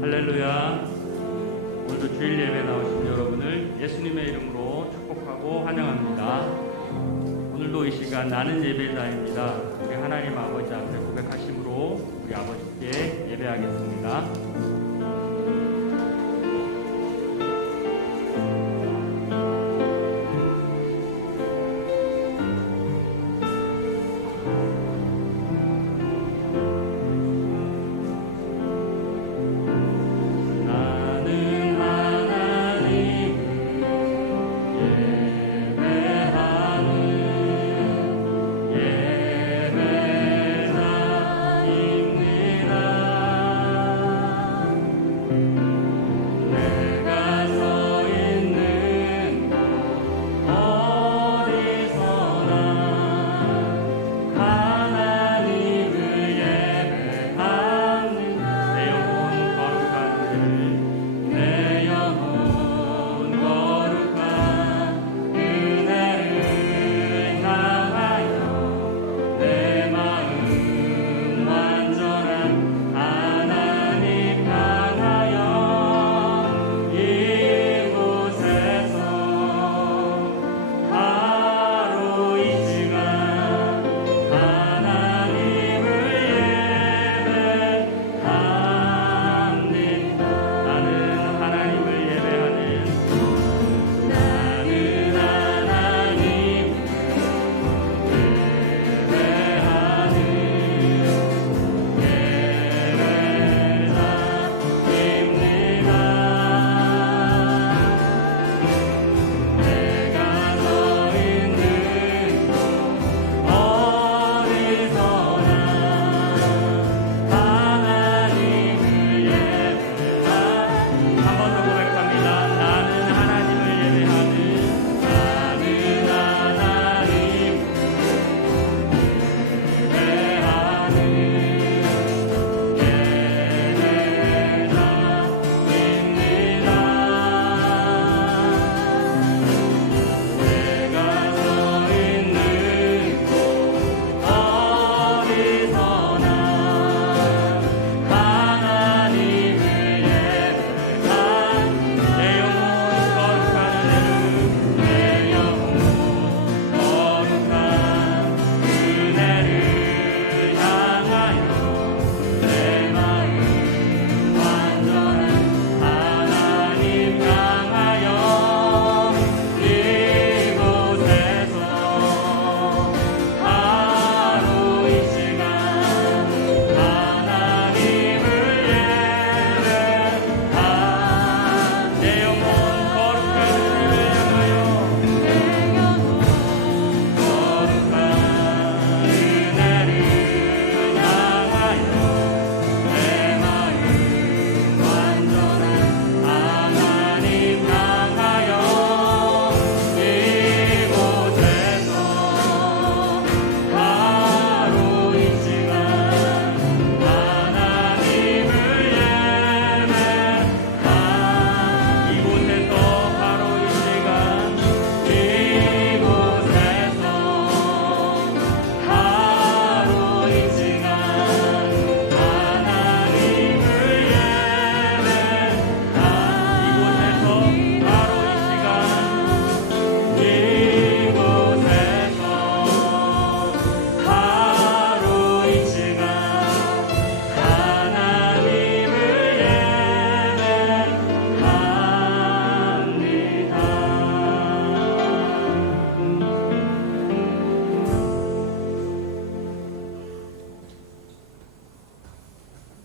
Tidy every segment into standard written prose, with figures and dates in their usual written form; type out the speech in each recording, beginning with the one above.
할렐루야. 오늘도 주일 예배 나오신 여러분을 예수님의 이름으로 축복하고 환영합니다. 오늘도 이 시간 나는 예배자입니다. 우리 하나님 아버지 앞에 고백하심으로 우리 아버지께 예배하겠습니다.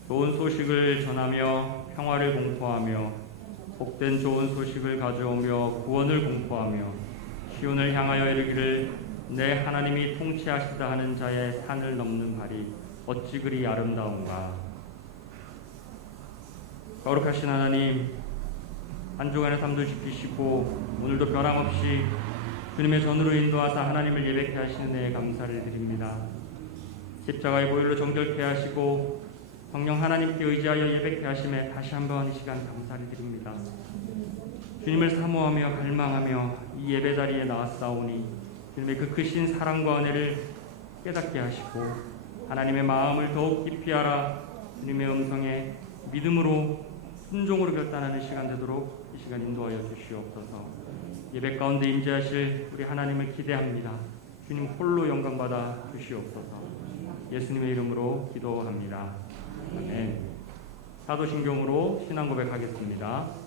좋은 소식을 전하며 평화를 공포하며 복된 좋은 소식을 가져오며 구원을 공포하며 시온을 향하여 이르기를 내 하나님이 통치하시다 하는 자의 산을 넘는 발이 어찌 그리 아름다운가. 거룩하신 하나님, 한 주간의 삶도 지키시고 오늘도 변함없이 주님의 전으로 인도하사 하나님을 예배케 하시는 은혜에 감사를 드립니다. 십자가의 보혈로 정결케 하시고 성령 하나님께 의지하여 예배케 하심에 다시 한번 이 시간 감사를 드립니다. 주님을 사모하며 갈망하며 이 예배자리에 나왔사오니 주님의 그 크신 사랑과 은혜를 깨닫게 하시고 하나님의 마음을 더욱 깊이 알아 주님의 음성에 믿음으로 순종으로 결단하는 시간 되도록 이 시간 인도하여 주시옵소서. 예배 가운데 임재하실 우리 하나님을 기대합니다. 주님 홀로 영광받아 주시옵소서. 예수님의 이름으로 기도합니다. 아멘. 사도신경으로 신앙 고백하겠습니다.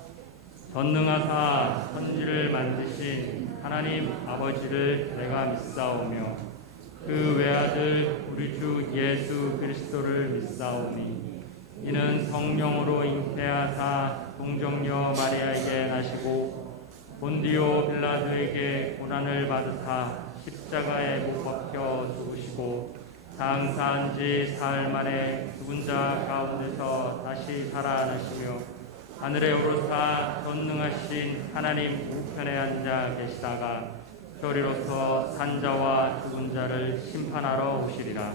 전능하사 천지를 만드신 하나님 아버지를 내가 믿사오며 그 외아들 우리 주 예수 그리스도를 믿사오니 이는 성령으로 잉태하사 동정녀 마리아에게 나시고 본디오 빌라도에게 고난을 받으사 십자가에 못 박혀 죽으시고 장사한 지 사흘 만에 죽은 자 가운데서 다시 살아나시며 하늘에 오르사 전능하신 하나님 우편에 앉아 계시다가 저리로서 산자와 죽은 자를 심판하러 오시리라.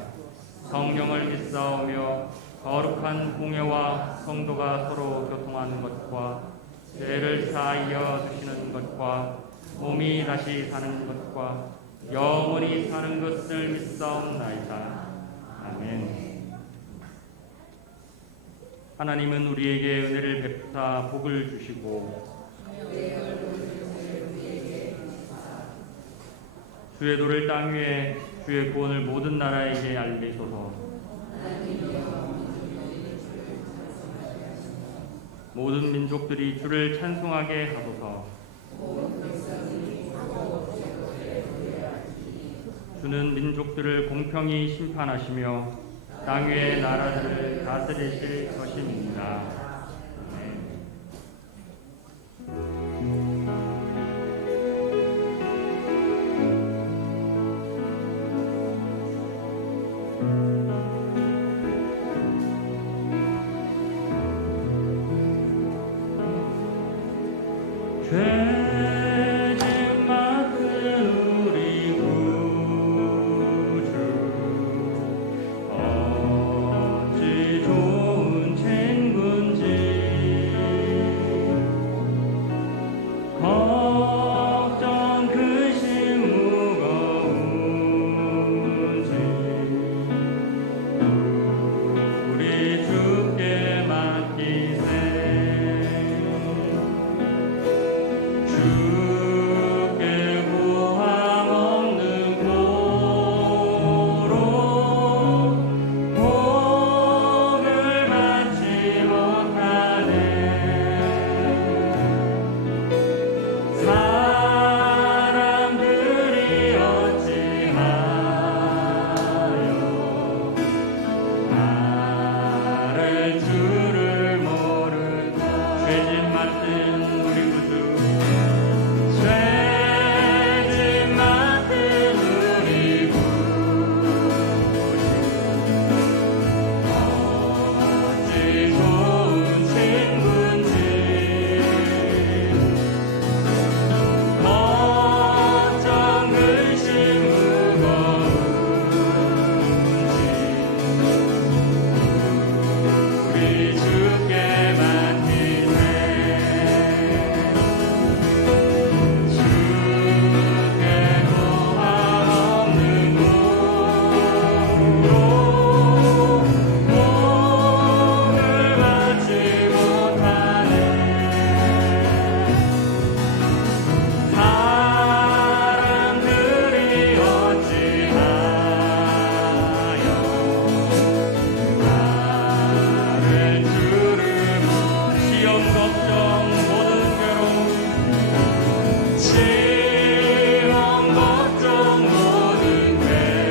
성령을 믿사오며 거룩한 공예와 성도가 서로 교통하는 것과 죄를 사하여 주시는 것과 몸이 다시 사는 것과 영원히 사는 것을 믿사옵나이다. 아멘. 하나님은 우리에게 은혜를 베푸사 복을 주시고 주의 도를 땅 위에 주의 구원을 모든 나라에게 알리소서. 모든 민족들이 주를 찬송하게 하소서. 주는 민족들을 공평히 심판하시며 땅 위의 나라들을 다스리실 것입니다. 죄짐 맡은 우리 구주 어찌 좋은 친구인지 걱정 근심 무거운지 우리 주께 맡기세. 주께 구함 없는 고로 복을 받지 못하네. 사람들이 어찌하여 나를 주를 모르나. 죄짐 맡은 우리 구주 죄짐 맡은 우리 구주 어찌 좋은 친구인지 걱정 근심 무거운지 우리 주께 맡기세. 주께 구함 없는 고로 복을 받지 못하네. 사람들이 어찌하여 나를 주를 시험 걱정 모든 괴로움 시험 걱정 모든 괴로움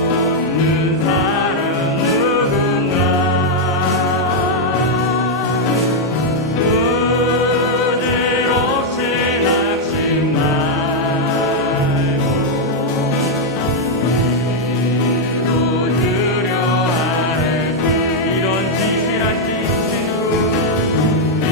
없는 사람 누군가 부질없이 낙심 말고 기도 드려 아래서 이런 진실하신 친구 이런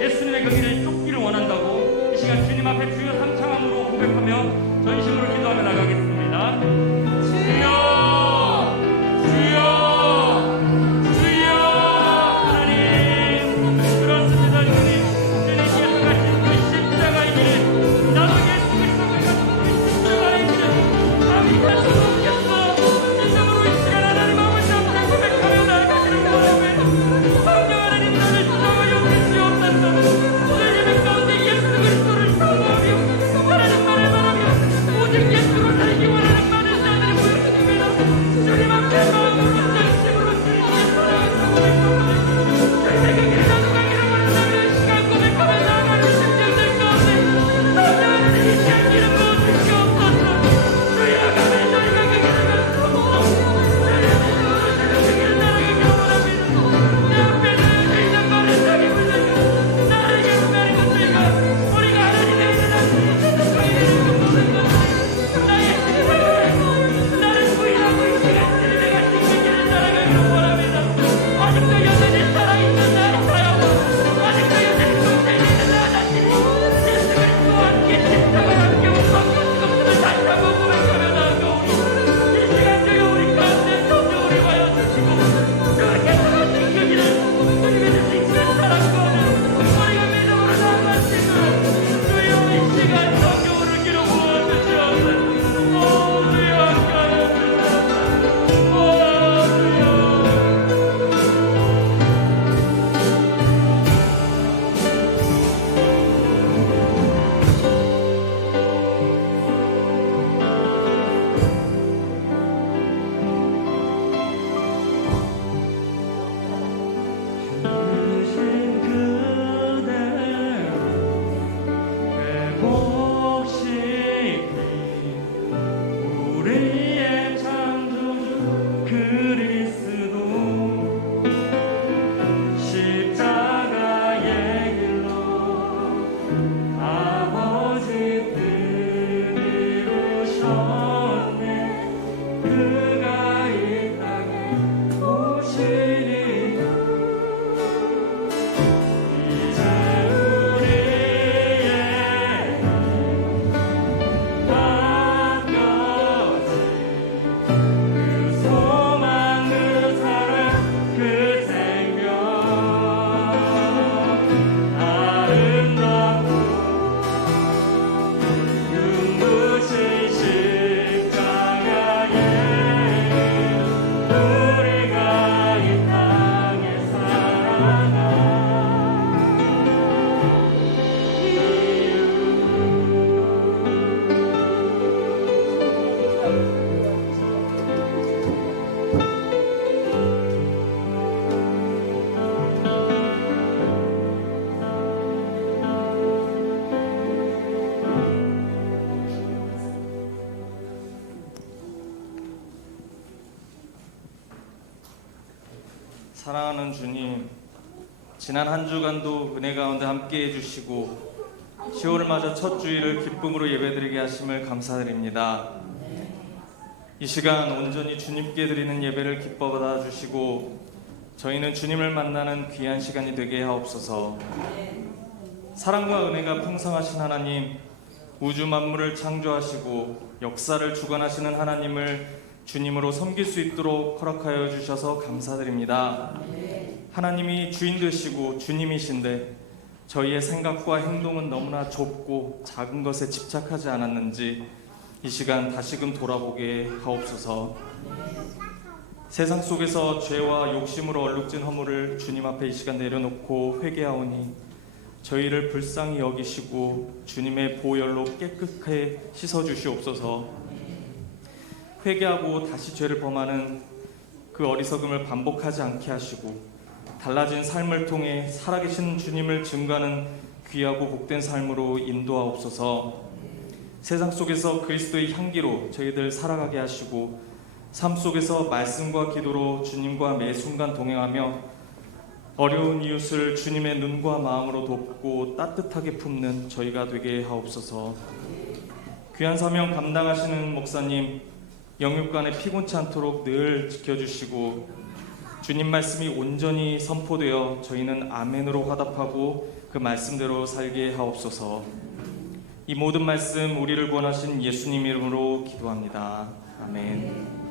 예수님의 그 길을 쫓기를 원한다고 이 시간 주님 앞에 주여 삼창함으로 고백하며 전심으로 기도하며 나가겠습니다. 주여 주여 주여. 하나님 그렇습니다. 주님께서 가신 그 십자가의 길을 나도 예수 그리스도가 가신 그 십자가의 길을 감히 갈 수 없겠어. 진정으로 이 시간 하나님 아버지 앞에 고백하며 나아가기를 원하며 성령 하나님 나를 주장하여 주시옵소서. 주님의 가운데 예수 그리스도를 사모하며 하나님 말을 말하며 오직 예수로 살기 원하는 많은 자들이 모였습니다. 사랑하는 주님, 지난 한 주간도 은혜 가운데 함께 해주시고 10월을 맞아 첫 주일을 기쁨으로 예배드리게 하심을 감사드립니다. 이 시간 온전히 주님께 드리는 예배를 기뻐 받아주시고 저희는 주님을 만나는 귀한 시간이 되게 하옵소서. 사랑과 은혜가 풍성하신 하나님, 우주 만물을 창조하시고 역사를 주관하시는 하나님을 주님으로 섬길 수 있도록 허락하여 주셔서 감사드립니다. 하나님이 주인 되시고 주님이신데 저희의 생각과 행동은 너무나 좁고 작은 것에 집착하지 않았는지 이 시간 다시금 돌아보게 하옵소서. 세상 속에서 죄와 욕심으로 얼룩진 허물을 주님 앞에 이 시간 내려놓고 회개하오니 저희를 불쌍히 여기시고 주님의 보혈로 깨끗하게 씻어주시옵소서. 회개하고 다시 죄를 범하는 그 어리석음을 반복하지 않게 하시고 달라진 삶을 통해 살아계신 주님을 증거하는 귀하고 복된 삶으로 인도하옵소서. 세상 속에서 그리스도의 향기로 저희들 살아가게 하시고 삶 속에서 말씀과 기도로 주님과 매 순간 동행하며 어려운 이웃을 주님의 눈과 마음으로 돕고 따뜻하게 품는 저희가 되게 하옵소서. 귀한 사명 감당하시는 목사님, 영육간에 피곤치 않도록 늘 지켜주시고 주님 말씀이 온전히 선포되어 저희는 아멘으로 화답하고 그 말씀대로 살게 하옵소서. 이 모든 말씀 우리를 구원하신 예수님 이름으로 기도합니다. 아멘.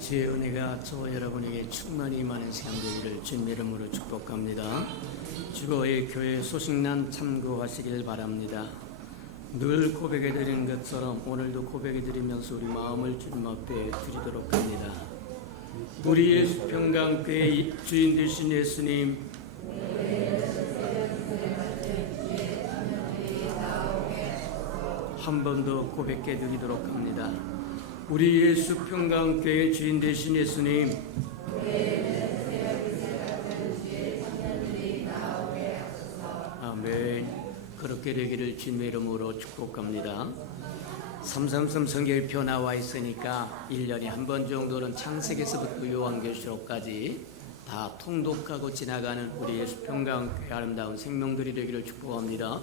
주의 은혜가 저와 여러분에게 충만히 임하는 시간 되기를 주님의 이름으로 축복합니다. 주거의 교회 소식난 참고하시길 바랍니다. 늘 고백해드리는 것처럼 오늘도 고백해드리면서 우리 마음을 주님 앞에 드리도록 합니다. 우리 예수 평강교회 주인 되신 예수님, 한 번 더 고백해드리도록 합니다. 우리 예수 평강교회 주인 되신 예수님, 아멘. 그렇게 되기를 주님의 이름으로 축복합니다. 333 성경표 나와 있으니까 1년에 한 번 정도는 창세기에서부터 요한계시록까지 다 통독하고 지나가는 우리 예수 평강교회 아름다운 생명들이 되기를 축복합니다.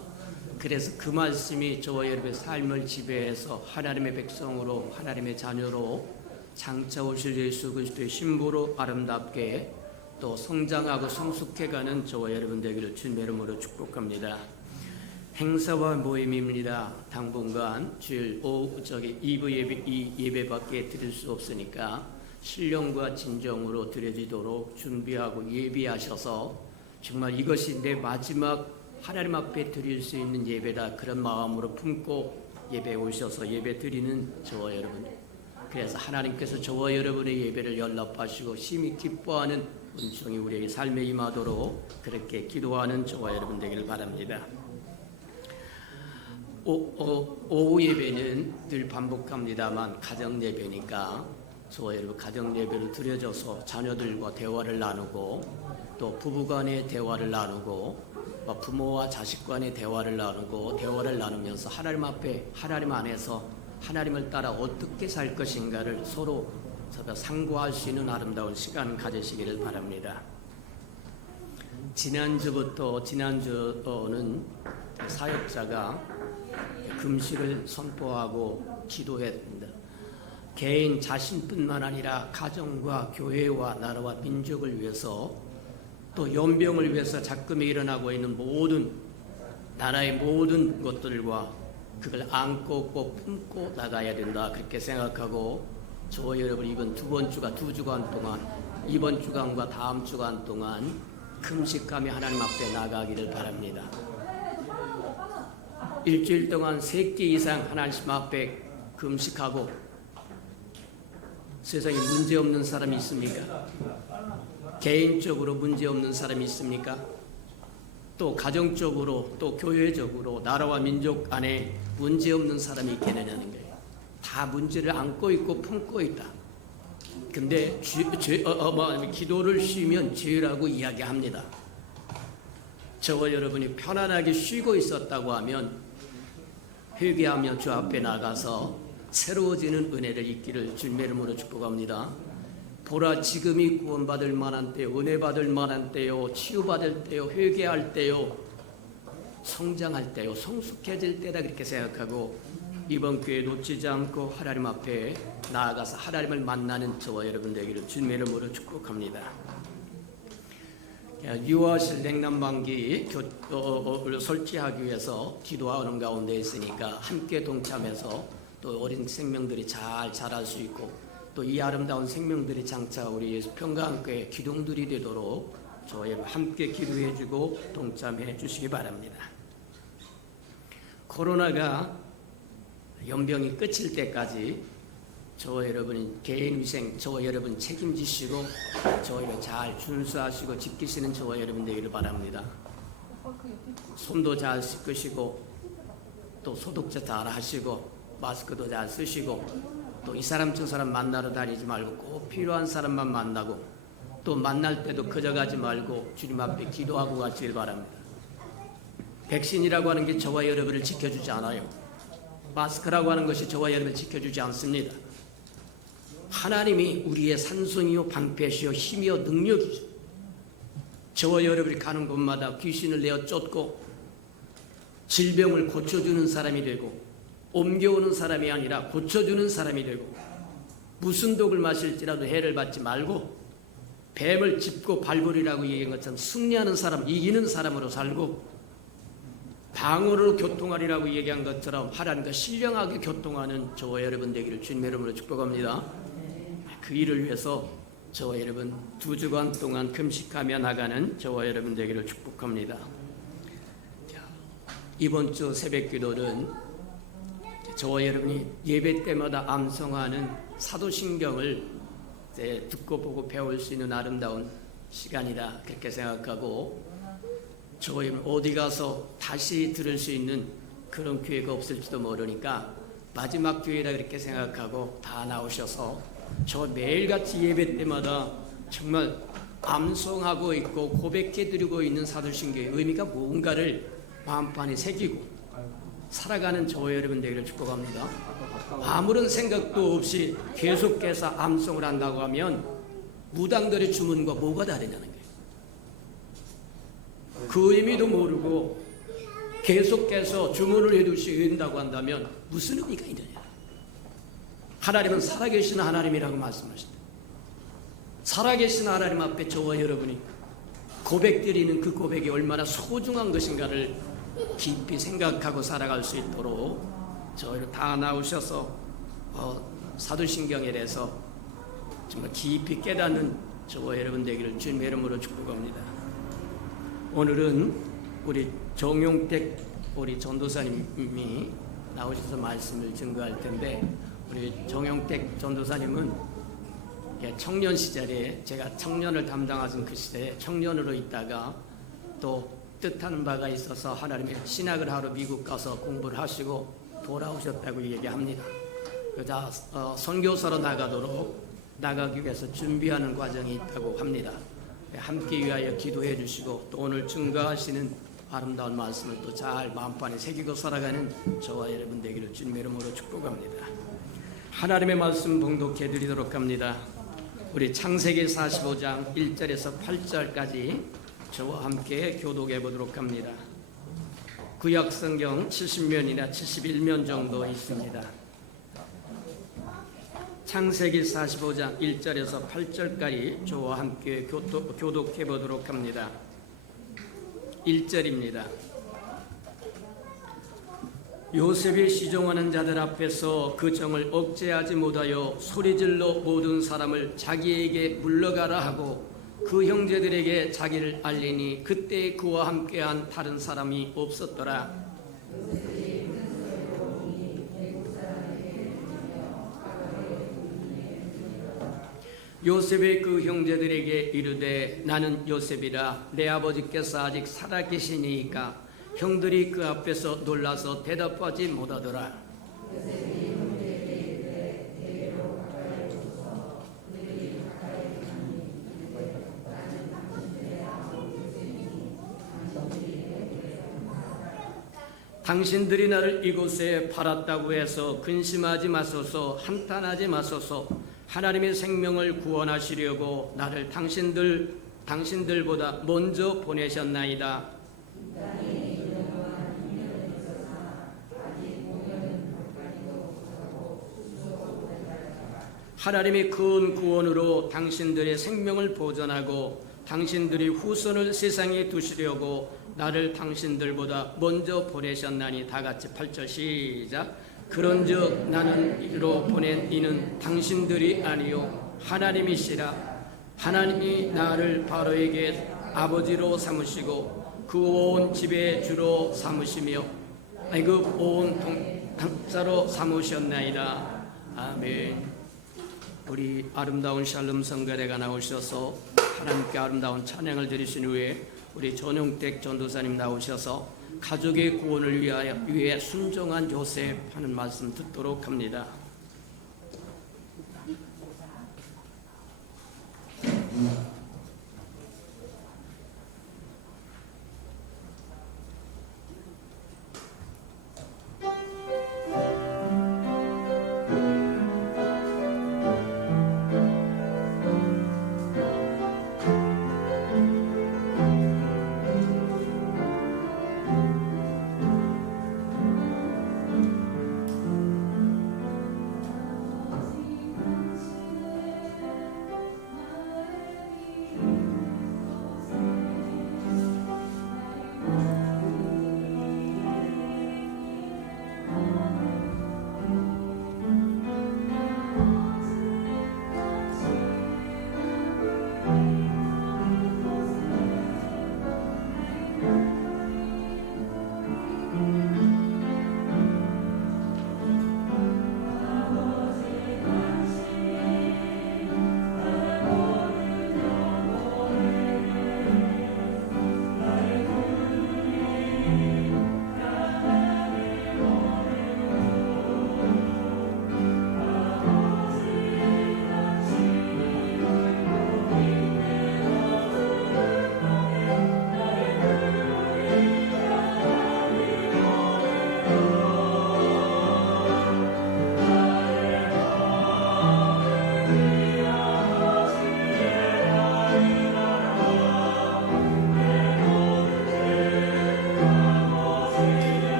그래서 그 말씀이 저와 여러분의 삶을 지배해서 하나님의 백성으로, 하나님의 자녀로 장차 오실 예수 그리스도의 신부로 아름답게 또 성장하고 성숙해가는 저와 여러분 되기를 주님의 이름으로 축복합니다. 행사와 모임입니다. 당분간 주일 오후 2부 예배밖에 드릴 수 없으니까 신령과 진정으로 드려지도록 준비하고 예비하셔서 정말 이것이 내 마지막 하나님 앞에 드릴 수 있는 예배다, 그런 마음으로 품고 예배 오셔서 예배 드리는 저와 여러분, 그래서 하나님께서 저와 여러분의 예배를 연락하시고 심히 기뻐하는 은총이 우리에게 삶에 임하도록 그렇게 기도하는 저와 여러분 되기를 바랍니다. 오후 예배는 늘 반복합니다만 가정 예배니까 저와 여러분 가정 예배를 드려져서 자녀들과 대화를 나누고 또 부부간의 대화를 나누고 부모와 자식 간의 대화를 나누면서 하나님 앞에, 하나님 안에서 하나님을 따라 어떻게 살 것인가를 서로 상고할 수 있는 아름다운 시간 가지시기를 바랍니다. 지난주는 사역자가 금식을 선포하고 기도했습니다. 개인 자신뿐만 아니라 가정과 교회와 나라와 민족을 위해서 또 연병을 위해서 작금에 일어나고 있는 모든 나라의 모든 것들과 그걸 안고 꼭 품고 나가야 된다, 그렇게 생각하고 저와 여러분 이번 두 주간 동안 이번 주간과 다음 주간 동안 금식하며 하나님 앞에 나가기를 바랍니다. 일주일 동안 3끼 이상 하나님 앞에 금식하고 세상에 문제 없는 사람이 있습니까? 개인적으로 문제 없는 사람이 있습니까? 또 가정적으로 또 교회적으로 나라와 민족 안에 문제 없는 사람이 있겠느냐는 거예요. 다 문제를 안고 있고 품고 있다. 근데 기도를 쉬면 죄라고 이야기합니다. 저와 여러분이 편안하게 쉬고 있었다고 하면 회개하며 주 앞에 나가서 새로워지는 은혜를 잊기를 주님의 이름으로 축복합니다. 보라, 지금이 구원받을 만한 때요, 은혜 받을 만한 때요, 치유받을 때요, 회개할 때요, 성장할 때요, 성숙해질 때다 그렇게 생각하고 이번 기회에 놓치지 않고 하나님 앞에 나아가서 하나님을 만나는 저와 여러분 되기를 주님의 이름으로 축복합니다. 유아실 냉난방기 설치하기 위해서 기도하는 가운데 있으니까 함께 동참해서 또 어린 생명들이 잘 자랄 수 있고 또 이 아름다운 생명들이 장차 우리 예수 평강교회 기둥들이 되도록 저희 함께 기도해주고 동참해 주시기 바랍니다. 코로나가 연병이 끝일 때까지 저와 여러분 개인 위생 저와 여러분 책임지시고 저희를 잘 준수하시고 지키시는 저와 여러분 되기를 바랍니다. 손도 잘 씻으시고 또 소독제 잘 하시고 마스크도 잘 쓰시고 또 이 사람 저 사람 만나러 다니지 말고 꼭 필요한 사람만 만나고 또 만날 때도 그저 가지 말고 주님 앞에 기도하고 가시길 바랍니다. 백신이라고 하는 게 저와 여러분을 지켜주지 않아요. 마스크라고 하는 것이 저와 여러분을 지켜주지 않습니다. 하나님이 우리의 산성이요 방패시요 힘이요 능력이죠. 저와 여러분이 가는 곳마다 귀신을 내어 쫓고 질병을 고쳐주는 사람이 되고 옮겨오는 사람이 아니라 고쳐주는 사람이 되고 무슨 독을 마실지라도 해를 받지 말고 뱀을 짚고 밟으리라고 얘기한 것처럼 승리하는 사람, 이기는 사람으로 살고 방어로 교통하리라고 얘기한 것처럼 하나님과 신령하게 교통하는 저와 여러분 되기를 주님의 이름으로 축복합니다. 그 일을 위해서 저와 여러분 2주간 동안 금식하며 나가는 저와 여러분 되기를 축복합니다. 이번 주 새벽기도는 저와 여러분이 예배 때마다 암송하는 사도신경을 듣고 보고 배울 수 있는 아름다운 시간이다 그렇게 생각하고 저와 여러분 어디 가서 다시 들을 수 있는 그런 기회가 없을지도 모르니까 마지막 기회다 그렇게 생각하고 다 나오셔서 저 매일같이 예배 때마다 정말 암송하고 있고 고백해드리고 있는 사도신경의 의미가 뭔가를 마음판에 새기고 살아가는 저와 여러분 되기를 축복합니다. 아무런 생각도 없이 계속해서 암송을 한다고 하면 무당들의 주문과 뭐가 다르냐는 거예요. 그 의미도 모르고 계속해서 주문을 해두신다고 한다면 무슨 의미가 있느냐. 하나님은 살아계신 하나님이라고 말씀하십니다. 살아계신 하나님 앞에 저와 여러분이 고백드리는 그 고백이 얼마나 소중한 것인가를 깊이 생각하고 살아갈 수 있도록 저희를 다 나오셔서 사도신경에 대해서 정말 깊이 깨닫는 저와 여러분 되기를 주님의 이름으로 축복합니다. 오늘은 우리 정용택 우리 전도사님이 나오셔서 말씀을 증거할 텐데 우리 정용택 전도사님은 청년 시절에 제가 청년을 담당하던 그 시대에 청년으로 있다가 또 뜻하는 바가 있어서 하나님의 신학을 하러 미국 가서 공부를 하시고 돌아오셨다고 얘기합니다. 그래서 선교사로 나가기 위해서 준비하는 과정이 있다고 합니다. 함께 위하여 기도해 주시고 또 오늘 증거하시는 아름다운 말씀을 또 잘 마음판에 새기고 살아가는 저와 여러분 되기를 주님의 이름으로 축복합니다. 하나님의 말씀 봉독해 드리도록 합니다. 우리 창세기 45장 1절에서 8절까지 저와 함께 교독해 보도록 합니다. 구약 성경 70면이나 71면 정도 있습니다. 창세기 45장 1절에서 8절까지 저와 함께 교독해 보도록 합니다. 1절입니다. 요셉이 시종하는 자들 앞에서 그 정을 억제하지 못하여 소리질러 모든 사람을 자기에게 물러가라 하고 그 형제들에게 자기를 알리니 그때 그와 함께한 다른 사람이 없었더라. 요셉이 그 형제들에게 이르되 나는 요셉이라 내 아버지께서 아직 살아 계시니까 형들이 그 앞에서 놀라서 대답하지 못하더라. 당신들이 나를 이곳에 팔았다고 해서 근심하지 마소서, 한탄하지 마소서. 하나님의 생명을 구원하시려고 나를 당신들보다 먼저 보내셨나이다. 하나님의 큰 구원으로 당신들의 생명을 보존하고 당신들이 후손을 세상에 두시려고 나를 당신들보다 먼저 보내셨나니. 다 같이 8절 시작. 그런즉 나는 이로 보낸 이는 당신들이 아니요 하나님이시라. 하나님이 나를 바로에게 아버지로 삼으시고 그 온 집의 주로 삼으시며 애굽 온 통치자로 삼으셨나이다. 아멘. 우리 아름다운 샬롬 성결회가 나오셔서 하나님께 아름다운 찬양을 드리신 후에 우리 전용택 전도사님 나오셔서 가족의 구원을 위해 순종한 요셉 하는 말씀 듣도록 합니다.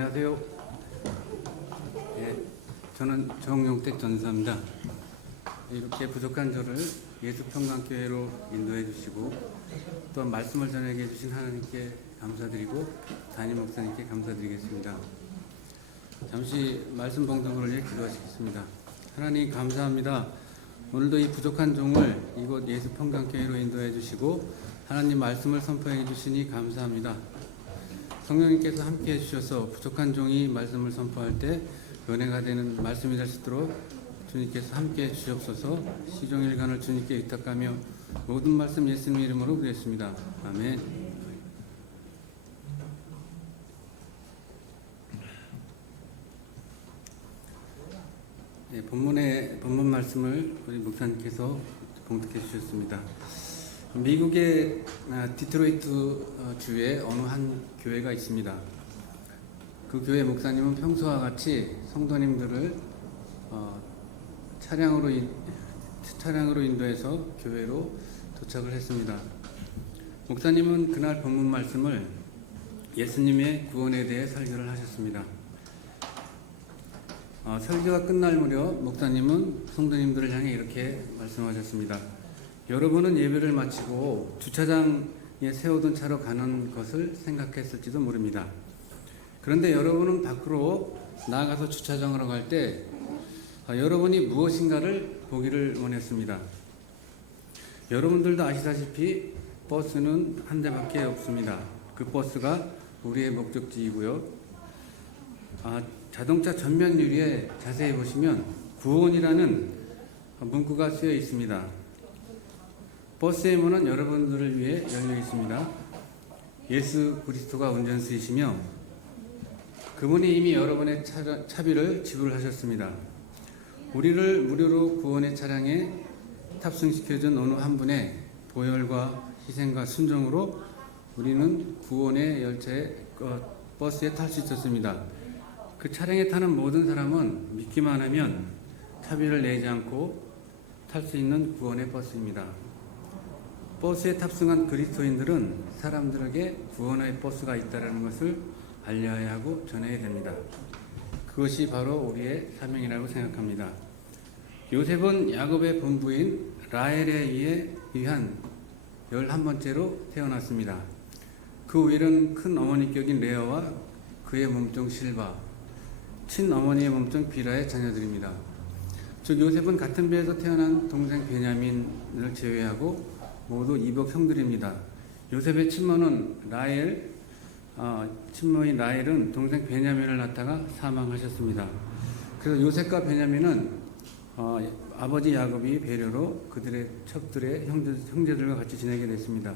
안녕하세요. 저는 정용택 전사입니다. 이렇게 부족한 저를 예수평강교회로 인도해 주시고 또 말씀을 전하게 해주신 하나님께 감사드리고 담임 목사님께 감사드리겠습니다. 잠시 말씀 봉독을 위해 기도하시겠습니다. 하나님 감사합니다. 오늘도 이 부족한 종을 이곳 예수평강교회로 인도해 주시고 하나님 말씀을 선포해 주시니 감사합니다. 성령님께서 함께 해주셔서 부족한 종이 말씀을 선포할 때 은혜가 되는 말씀이 될 수 있도록 주님께서 함께 해주시옵소서. 시종일관을 주님께 의탁하며 모든 말씀 예수님 이름으로 드렸습니다. 아멘. 본문 말씀을 우리 목사님께서 봉독해 주셨습니다. 미국의 디트로이트 주에 어느 한 교회가 있습니다. 그 교회 목사님은 평소와 같이 성도님들을 차량으로 인도해서 교회로 도착을 했습니다. 목사님은 그날 본문 말씀을 예수님의 구원에 대해 설교를 하셨습니다. 설교가 끝날 무렵 목사님은 성도님들을 향해 이렇게 말씀하셨습니다. 여러분은 예배를 마치고 주차장에 세우던 차로 가는 것을 생각했을지도 모릅니다. 그런데 여러분은 밖으로 나아가서 주차장으로 갈 때 여러분이 무엇인가를 보기를 원했습니다. 여러분들도 아시다시피 버스는 한 대밖에 없습니다. 그 버스가 우리의 목적지이고요. 자동차 전면 유리에 자세히 보시면 구원이라는 문구가 쓰여 있습니다. 버스의 문은 여러분들을 위해 열려 있습니다. 예수 그리스도가 운전수이시며 그분이 이미 여러분의 차비를 지불하셨습니다. 우리를 무료로 구원의 차량에 탑승시켜준 어느 한 분의 보혈과 희생과 순종으로 우리는 구원의 열차에 버스에 탈 수 있었습니다. 그 차량에 타는 모든 사람은 믿기만 하면 차비를 내지 않고 탈 수 있는 구원의 버스입니다. 버스에 탑승한 그리스도인들은 사람들에게 구원의 버스가 있다는 것을 알려야 하고 전해야 됩니다. 그것이 바로 우리의 사명이라고 생각합니다. 요셉은 야곱의 본부인 라헬에 의한 11번째로 태어났습니다. 그 위는 큰 어머니격인 레아와 그의 몸종 실바, 친어머니의 몸종 비라의 자녀들입니다. 즉 요셉은 같은 배에서 태어난 동생 베냐민을 제외하고 모두 이복 형들입니다. 요셉의 친모인 라헬은 동생 베냐민을 낳다가 사망하셨습니다. 그래서 요셉과 베냐민은 아버지 야곱이 배려로 그들의 척들의 형제들과 같이 지내게 됐습니다.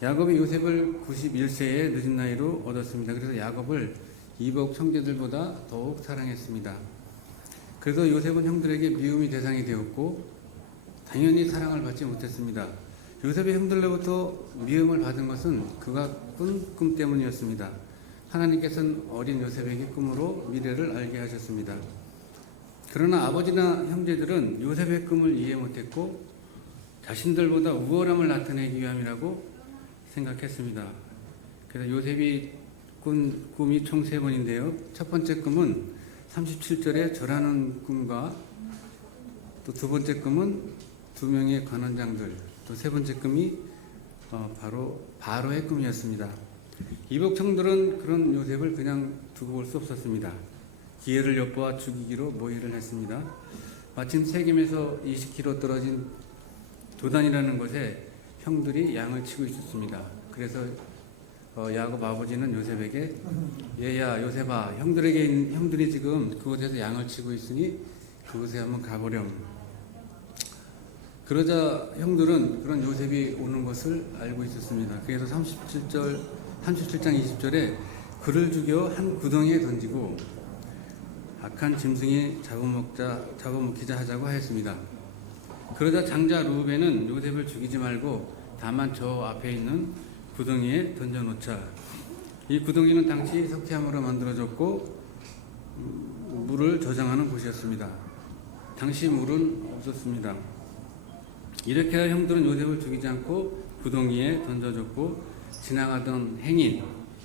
야곱이 요셉을 91세의 늦은 나이로 얻었습니다. 그래서 야곱을 이복 형제들보다 더욱 사랑했습니다. 그래서 요셉은 형들에게 미움의 대상이 되었고 당연히 사랑을 받지 못했습니다. 요셉의 형들로부터 미움을 받은 것은 그가 꾼 꿈 때문이었습니다. 하나님께서는 어린 요셉에게 꿈으로 미래를 알게 하셨습니다. 그러나 아버지나 형제들은 요셉의 꿈을 이해 못했고 자신들보다 우월함을 나타내기 위함이라고 생각했습니다. 그래서 요셉이 꾼 꿈이 총 3번인데요. 첫 번째 꿈은 37절에 절하는 꿈과 또 두 번째 꿈은 2명의 관원장들, 또 세 번째 꿈이 바로 바로의 꿈이었습니다. 이복 형들은 그런 요셉을 그냥 두고 볼 수 없었습니다. 기회를 엿보아 죽이기로 모의를 했습니다. 마침 세겜에서 20km 떨어진 도단이라는 곳에 형들이 양을 치고 있었습니다. 그래서 야곱 아버지는 요셉에게 얘야 요셉아 형들이 지금 그곳에서 양을 치고 있으니 그곳에 한번 가보렴. 그러자 형들은 그런 요셉이 오는 것을 알고 있었습니다. 그래서 37장 20절에 그를 죽여 한 구덩이에 던지고 악한 짐승이 잡아먹히자 하자고 하였습니다. 그러자 장자 루벤은 요셉을 죽이지 말고 다만 저 앞에 있는 구덩이에 던져놓자. 이 구덩이는 당시 석회암으로 만들어졌고 물을 저장하는 곳이었습니다. 당시 물은 없었습니다. 이렇게 형들은 요셉을 죽이지 않고 구덩이에 던져줬고 지나가던 행인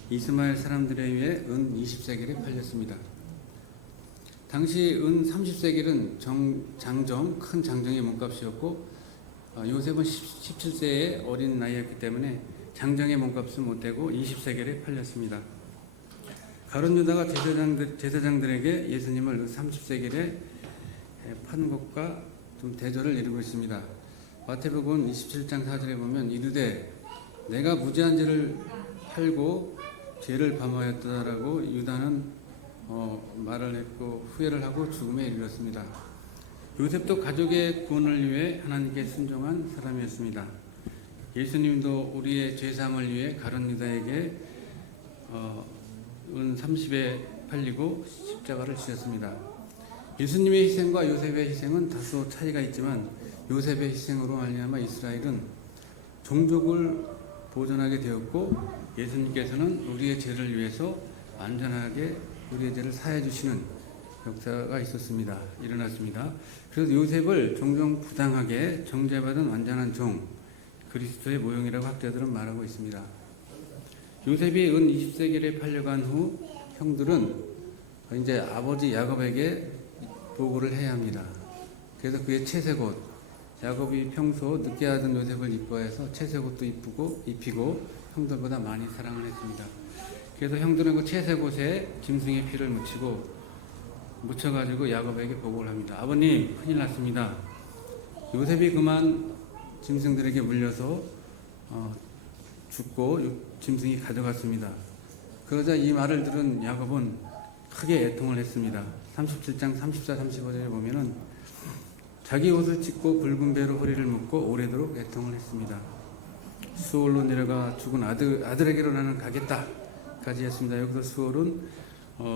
이스마엘 사람들에 의해 은 20세겔에 팔렸습니다. 당시 은 30세겔은 장정, 큰 장정의 몸값이었고 요셉은 17세의 어린 나이였기 때문에 장정의 몸값은 못되고 20세겔에 팔렸습니다. 가룟 유다가 제사장들에게 예수님을 30세겔에 판 것과 좀 대조를 이루고 있습니다. 마태복음 27장 4절에 보면 이르되 내가 무죄한 죄를 팔고 죄를 범하였다라고 유다는 말을 했고 후회를 하고 죽음에 이르렀습니다. 요셉도 가족의 구원을 위해 하나님께 순종한 사람이었습니다. 예수님도 우리의 죄사함을 위해 가룟 유다에게 은 30에 팔리고 십자가를 지셨습니다. 예수님의 희생과 요셉의 희생은 다소 차이가 있지만 요셉의 희생으로 말미암아 이스라엘은 종족을 보존하게 되었고 예수님께서는 우리의 죄를 위해서 완전하게 우리의 죄를 사해 주시는 역사가 일어났습니다. 그래서 요셉을 종종 부당하게 정죄받은 완전한 종, 그리스도의 모형이라고 학자들은 말하고 있습니다. 요셉이 은 20세기에 팔려간 후 형들은 이제 아버지 야곱에게 보고를 해야 합니다. 그래서 그의 채색옷, 야곱이 평소 늦게 하던 요셉을 이뻐해서 채색옷도 입히고 형들보다 많이 사랑을 했습니다. 그래서 형들은 그 채색옷에 짐승의 피를 묻혀가지고 야곱에게 보고를 합니다. 아버님, 큰일 났습니다. 요셉이 그만 짐승들에게 물려서 죽고 짐승이 가져갔습니다. 그러자 이 말을 들은 야곱은 크게 애통을 했습니다. 37장 34, 35절에 보면은 자기 옷을 찢고 붉은 배로 허리를 묶고 오래도록 애통을 했습니다. 수월로 내려가 죽은 아들에게로 나는 가겠다 까지 했습니다. 여기서 수월은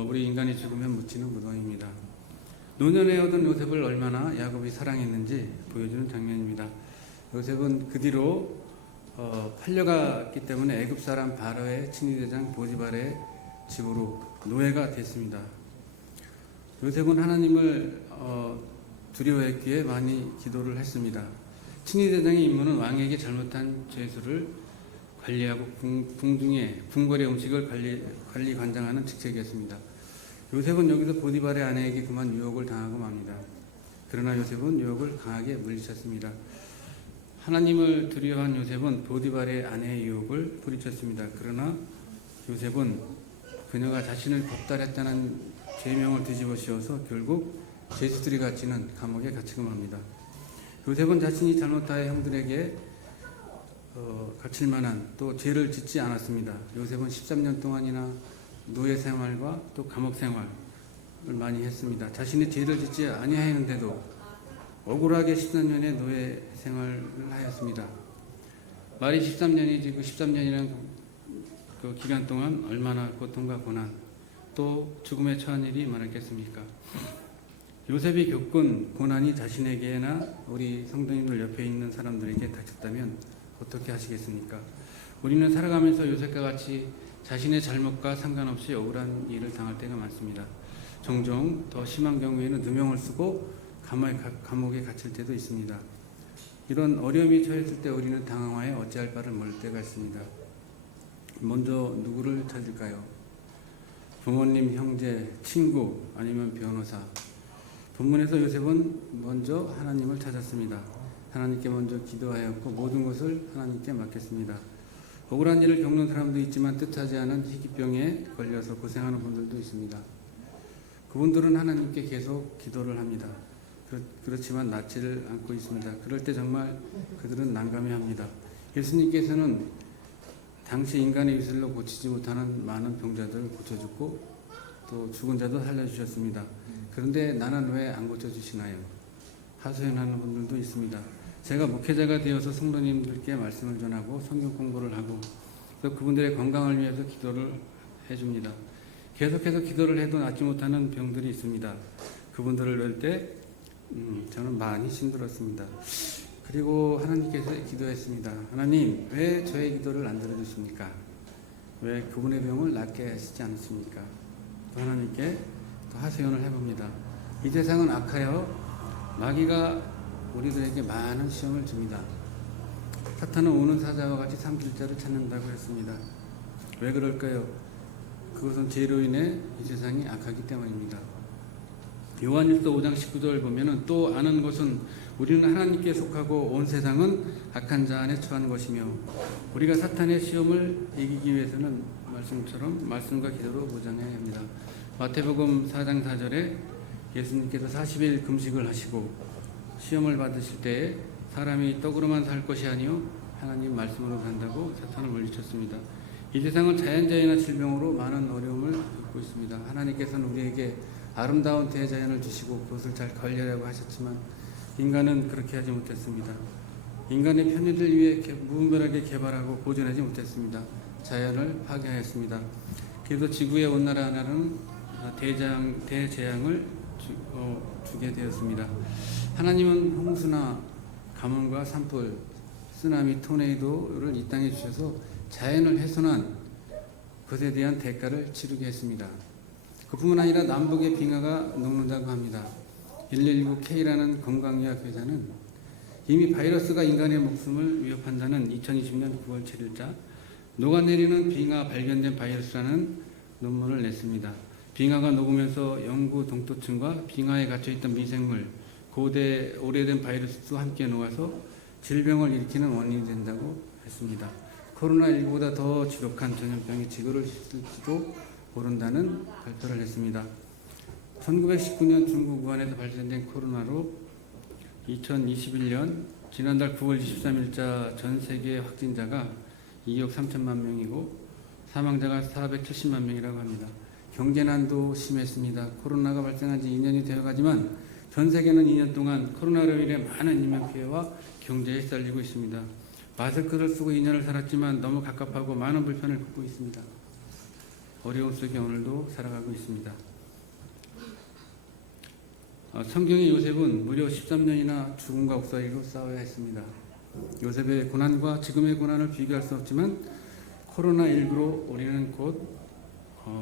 우리 인간이 죽으면 묻히는 무덤입니다. 노년에 얻은 요셉을 얼마나 야곱이 사랑했는지 보여주는 장면입니다. 요셉은 그 뒤로 팔려갔기 때문에 애굽 사람 바로의 친위대장 보디발의 집으로 노예가 됐습니다. 요셉은 하나님을 두려워했기에 많이 기도를 했습니다. 친위대장의 임무는 왕에게 잘못한 죄수를 관리하고 궁궐의 음식을 관리 관장하는 직책이었습니다. 요셉은 여기서 보디발의 아내에게 그만 유혹을 당하고 맙니다. 그러나 요셉은 유혹을 강하게 물리쳤습니다. 하나님을 두려워한 요셉은 보디발의 아내의 유혹을 뿌리쳤습니다. 그러나 요셉은 그녀가 자신을 겁탈했다는 죄명을 뒤집어 씌워서 결국 죄수들이 갇히는 감옥에 갇히고 맙니다. 요셉은 자신이 잘못하여 형들에게 갇힐 만한 또 죄를 짓지 않았습니다. 요셉은 13년 동안이나 노예 생활과 또 감옥 생활을 많이 했습니다. 자신이 죄를 짓지 아니하였는데도 억울하게 13년의 노예 생활을 하였습니다. 말이 13년이지 그 13년이라는 그 기간 동안 얼마나 고통과 고난 또 죽음에 처한 일이 많았겠습니까? 요셉이 겪은 고난이 자신에게나 우리 성도님들 옆에 있는 사람들에게 닥쳤다면 어떻게 하시겠습니까? 우리는 살아가면서 요셉과 같이 자신의 잘못과 상관없이 억울한 일을 당할 때가 많습니다. 종종 더 심한 경우에는 누명을 쓰고 감옥에 갇힐 때도 있습니다. 이런 어려움이 처했을 때 우리는 당황하여 어찌할 바를 모를 때가 있습니다. 먼저 누구를 찾을까요? 부모님, 형제, 친구, 아니면 변호사. 본문에서 요셉은 먼저 하나님을 찾았습니다. 하나님께 먼저 기도하였고 모든 것을 하나님께 맡겼습니다. 억울한 일을 겪는 사람도 있지만 뜻하지 않은 희귀병에 걸려서 고생하는 분들도 있습니다. 그분들은 하나님께 계속 기도를 합니다. 그렇지만 낫지를 않고 있습니다. 그럴 때 정말 그들은 난감해합니다. 예수님께서는 당시 인간의 유술로 고치지 못하는 많은 병자들을 고쳐주고 또 죽은 자도 살려주셨습니다. 그런데 나는 왜 안 고쳐주시나요? 하소연하는 분들도 있습니다. 제가 목회자가 되어서 성도님들께 말씀을 전하고 성경 공부를 하고 또 그분들의 건강을 위해서 기도를 해줍니다. 계속해서 기도를 해도 낫지 못하는 병들이 있습니다. 그분들을 뵐 때 저는 많이 힘들었습니다. 그리고 하나님께서 기도했습니다. 하나님, 왜 저의 기도를 안 들어주십니까? 왜 그분의 병을 낫게 하시지 않습니까? 또 하나님께 또 하소연을 해봅니다. 이 세상은 악하여 마귀가 우리들에게 많은 시험을 줍니다. 사탄은 우는 사자와 같이 삼킬자를 찾는다고 했습니다. 왜 그럴까요? 그것은 죄로 인해 이 세상이 악하기 때문입니다. 요한일서 5장 19절 보면은 또 아는 것은 우리는 하나님께 속하고 온 세상은 악한 자 안에 처한 것이며 우리가 사탄의 시험을 이기기 위해서는 말씀처럼 말씀과 기도로 무장해야 합니다. 마태복음 4장 4절에 예수님께서 40일 금식을 하시고 시험을 받으실 때에 사람이 떡으로만 살 것이 아니요 하나님 말씀으로 산다고 사탄을 물리쳤습니다. 이 세상은 자연재해나 질병으로 많은 어려움을 겪고 있습니다. 하나님께서는 우리에게 아름다운 대자연을 주시고 그것을 잘 관리하라고 하셨지만 인간은 그렇게 하지 못했습니다. 인간의 편의를 위해 무분별하게 개발하고 보존하지 못했습니다. 자연을 파괴하였습니다. 그래서 지구의 온난화 하나는 대재앙을 주게 되었습니다. 하나님은 홍수나 가뭄과 산불, 쓰나미, 토네이도를 이 땅에 주셔서 자연을 훼손한 것에 대한 대가를 치르게 했습니다. 그뿐만 아니라 남북의 빙하가 녹는다고 합니다. 119K라는 건강의학 회사는 이미 바이러스가 인간의 목숨을 위협한다는 2020년 9월 7일자 녹아내리는 빙하 발견된 바이러스라는 논문을 냈습니다. 빙하가 녹으면서 영구 동토층과 빙하에 갇혀있던 미생물, 오래된 바이러스도 함께 녹아서 질병을 일으키는 원인이 된다고 했습니다. 코로나19보다 더 지독한 전염병이 지구를 휩쓸지도 모른다는 발표를 했습니다. 1919년 중국 우한에서 발생된 코로나로 2021년 지난달 9월 23일자 전 세계 확진자가 2억 3천만 명이고 사망자가 470만 명이라고 합니다. 경제난도 심했습니다. 코로나가 발생한 지 2년이 되어가지만 전 세계는 2년 동안 코로나로 인해 많은 인명피해와 경제에 시달리고 있습니다. 마스크를 쓰고 2년을 살았지만 너무 갑갑하고 많은 불편을 겪고 있습니다. 어려움 속에 오늘도 살아가고 있습니다. 성경의 요셉은 무려 13년이나 죽음과 옥살이로 싸워야 했습니다. 요셉의 고난과 지금의 고난을 비교할 수 없지만 코로나19로 우리는 곧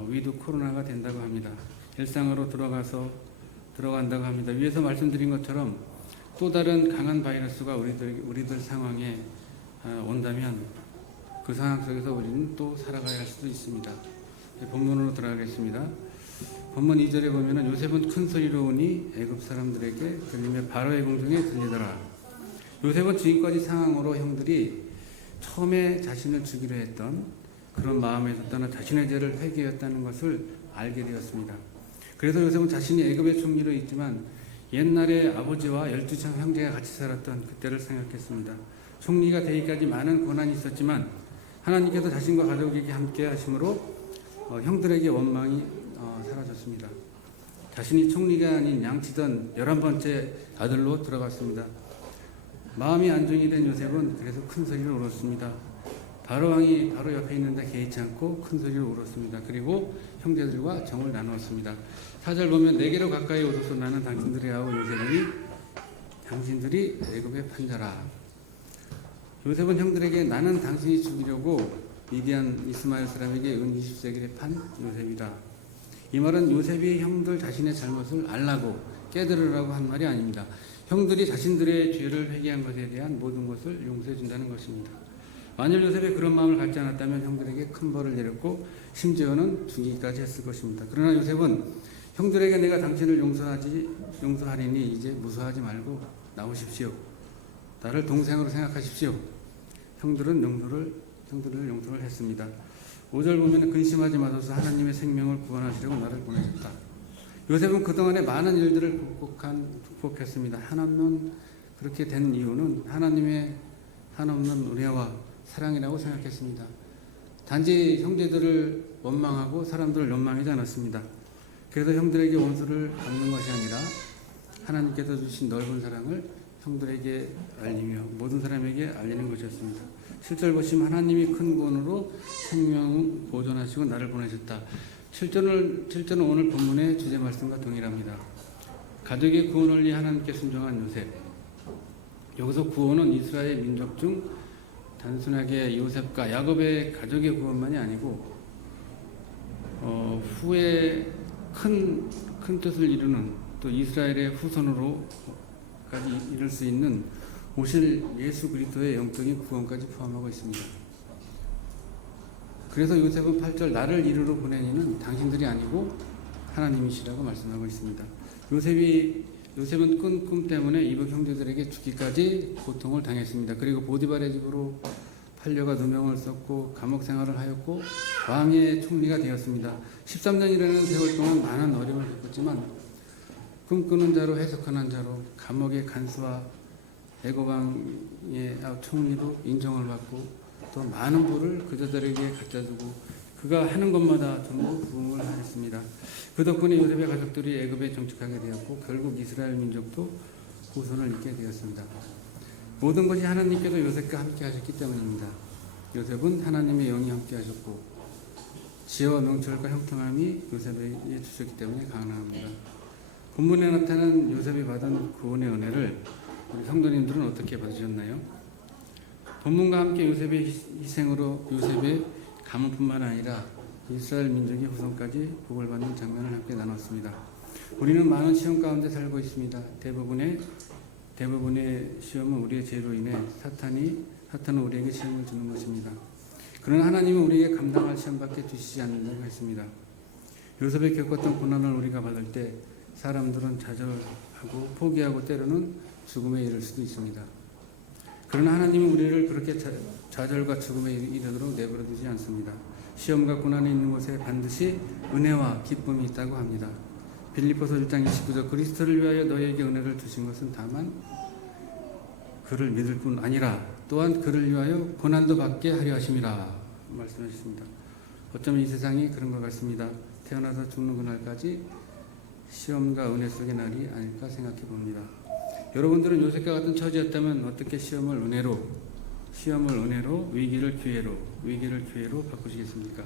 위드 코로나가 된다고 합니다. 일상으로 들어간다고 합니다. 위에서 말씀드린 것처럼 또 다른 강한 바이러스가 우리들 상황에 온다면 그 상황 속에서 우리는 또 살아가야 할 수도 있습니다. 본문으로 들어가겠습니다. 본문 2절에 보면 요셉은 큰 소리로 오니 애굽 사람들에게 들리며 바로의 궁정에 들리더라. 요셉은 지금까지 상황으로 형들이 처음에 자신을 죽이려 했던 그런 마음에서 떠나 자신의 죄를 회개했다는 것을 알게 되었습니다. 그래서 요셉은 자신이 애굽의 총리로 있지만 옛날에 아버지와 12명 형제가 같이 살았던 그때를 생각했습니다. 총리가 되기까지 많은 고난이 있었지만 하나님께서 자신과 가족에게 함께 하심으로 형들에게 원망이 사라졌습니다. 자신이 총리가 아닌 양치던 11번째 아들로 들어갔습니다. 마음이 안정이 된 요셉은 그래서 큰 소리로 울었습니다. 바로 왕이 바로 옆에 있는데 개의치 않고 큰 소리로 울었습니다. 그리고 형제들과 정을 나누었습니다. 4절 보면 내게로 가까이 오소서 나는 당신들의 아우 요셉이니 당신들이 애굽의 판자라. 요셉은 형들에게 나는 당신이 죽이려고 미디안 이스마엘 사람에게 은 20세겔에 판 요셉이다. 이 말은 요셉이 형들 자신의 잘못을 알라고 깨달으라고 한 말이 아닙니다. 형들이 자신들의 죄를 회개한 것에 대한 모든 것을 용서해 준다는 것입니다. 만일 요셉이 그런 마음을 갖지 않았다면 형들에게 큰 벌을 내렸고 심지어는 죽이기까지 했을 것입니다. 그러나 요셉은 형들에게 내가 당신을 용서하리니 이제 무서워하지 말고 나오십시오. 나를 동생으로 생각하십시오. 형들을 용서를 했습니다. 5절 보면 근심하지 마소서 하나님의 생명을 구원하시려고 나를 보내셨다. 요셉은 그동안에 많은 일들을 극복했습니다. 하나님은 그렇게 된 이유는 하나님의 한없는 은혜와 사랑이라고 생각했습니다. 단지 형제들을 원망하고 사람들을 원망하지 않았습니다. 그래서 형들에게 원수를 갚는 것이 아니라 하나님께서 주신 넓은 사랑을 형들에게 알리며 모든 사람에게 알리는 것이었습니다. 7절 보시면 하나님이 큰 구원으로 생명을 보존하시고 나를 보내셨다. 7절은 오늘 본문의 주제 말씀과 동일합니다. 가족의 구원을 위해 하나님께 순종한 요셉. 여기서 구원은 이스라엘 민족 중 단순하게 요셉과 야곱의 가족의 구원만이 아니고 후에 큰 뜻을 이루는 또 이스라엘의 후손으로까지 이룰 수 있는 오실 예수 그리스도의 영적인 구원까지 포함하고 있습니다. 그래서 요셉은 8절 나를 이르러 보내니는 당신들이 아니고 하나님이시라고 말씀하고 있습니다. 요셉은 꾼 꿈 때문에 이복 형제들에게 죽기까지 고통을 당했습니다. 그리고 보디발의 집으로 팔려가 누명을 썼고 감옥 생활을 하였고 왕의 총리가 되었습니다. 13년이라는 세월 동안 많은 어려움을 겪었지만 꿈꾸는 자로 해석하는 자로 감옥의 간수와 애고방의 총리로 인정을 받고 또 많은 부를 그자들에게 갖다주고 그가 하는 것마다 전부 부흥을 하였습니다. 그 덕분에 요셉의 가족들이 애굽에 정착하게 되었고 결국 이스라엘 민족도 후손을 잇게 되었습니다. 모든 것이 하나님께서 요셉과 함께 하셨기 때문입니다. 요셉은 하나님의 영이 함께 하셨고 지혜와 명철과 형통함이 요셉에게 주셨기 때문에 가능합니다. 본문에 나타난 요셉이 받은 구원의 은혜를 우리 성도님들은 어떻게 받으셨나요? 본문과 함께 요셉의 희생으로 요셉의 가문뿐만 아니라 이스라엘 민족의 후손까지 복을 받는 장면을 함께 나눴습니다. 우리는 많은 시험 가운데 살고 있습니다. 대부분의 시험은 우리의 죄로 인해 사탄은 우리에게 시험을 주는 것입니다. 그러나 하나님은 우리에게 감당할 시험밖에 주시지 않는다고 했습니다. 요셉이 겪었던 고난을 우리가 받을 때 사람들은 좌절하고 포기하고 때로는 죽음에 이를 수도 있습니다. 그러나 하나님은 우리를 그렇게 좌절과 죽음에 이르도록 내버려 두지 않습니다. 시험과 고난이 있는 곳에 반드시 은혜와 기쁨이 있다고 합니다. 빌립보서 1장 29절 그리스도를 위하여 너희에게 은혜를 주신 것은 다만 그를 믿을 뿐 아니라 또한 그를 위하여 고난도 받게 하려 하심이라 말씀하셨습니다. 어쩌면 이 세상이 그런 것 같습니다. 태어나서 죽는 그날까지 시험과 은혜 속의 날이 아닐까 생각해 봅니다. 여러분들은 요셉과 같은 처지였다면 어떻게 시험을 은혜로 위기를 기회로 바꾸시겠습니까?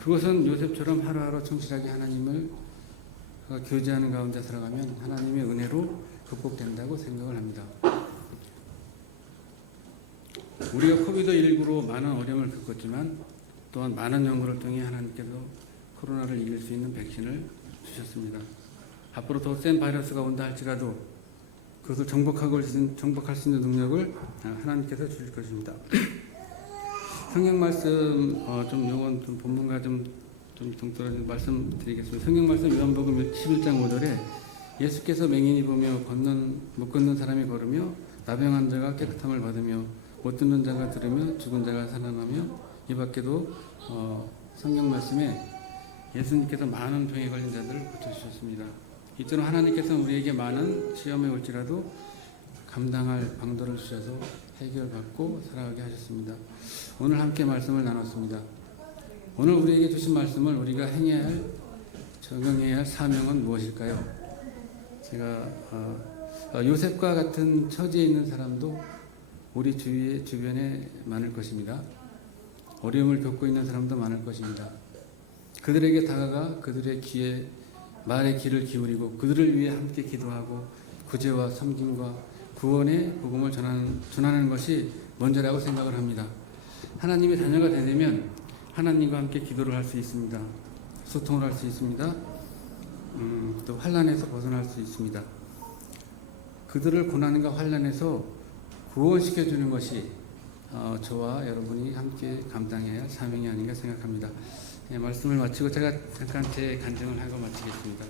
그것은 요셉처럼 하루하루 충실하게 하나님을 교제하는 가운데 살아가면 하나님의 은혜로 극복된다고 생각을 합니다. 우리가 코비드19로 많은 어려움을 겪었지만 또한 많은 연구를 통해 하나님께서 코로나를 이길 수 있는 백신을 주셨습니다. 앞으로 더 센 바이러스가 온다 할지라도 그것을 정복할 수 있는 능력을 하나님께서 주실 것입니다. 성경 말씀 요건 좀 본문과 좀 동떨어진 말씀드리겠습니다. 성경 말씀 요한복음 11장 5절에 예수께서 맹인이 보며 못 걷는 사람이 걸으며 나병한 자가 깨끗함을 받으며 못 듣는 자가 들으며 죽은 자가 살아나며 이 밖에도 성경 말씀에 예수님께서 많은 병에 걸린 자들을 고쳐주셨습니다. 이처럼 하나님께서는 우리에게 많은 시험에 올지라도 감당할 방도를 주셔서 해결받고 살아가게 하셨습니다. 오늘 함께 말씀을 나눴습니다. 오늘 우리에게 주신 말씀을 우리가 적용해야 할 사명은 무엇일까요? 제가 요셉과 같은 처지에 있는 사람도 우리 주변에 많을 것입니다. 어려움을 겪고 있는 사람도 많을 것입니다. 그들에게 다가가 그들의 말에 귀를 기울이고 그들을 위해 함께 기도하고 구제와 섬김과 구원의 복음을 전하는 것이 먼저라고 생각을 합니다. 하나님의 자녀가 되려면 하나님과 함께 기도를 할 수 있습니다. 소통을 할 수 있습니다. 또 환난에서 벗어날 수 있습니다. 그들을 고난과 환난에서 구원시켜주는 것이 저와 여러분이 함께 감당해야 할 사명이 아닌가 생각합니다. 말씀을 마치고 제가 잠깐 제 간증을 하고 마치겠습니다.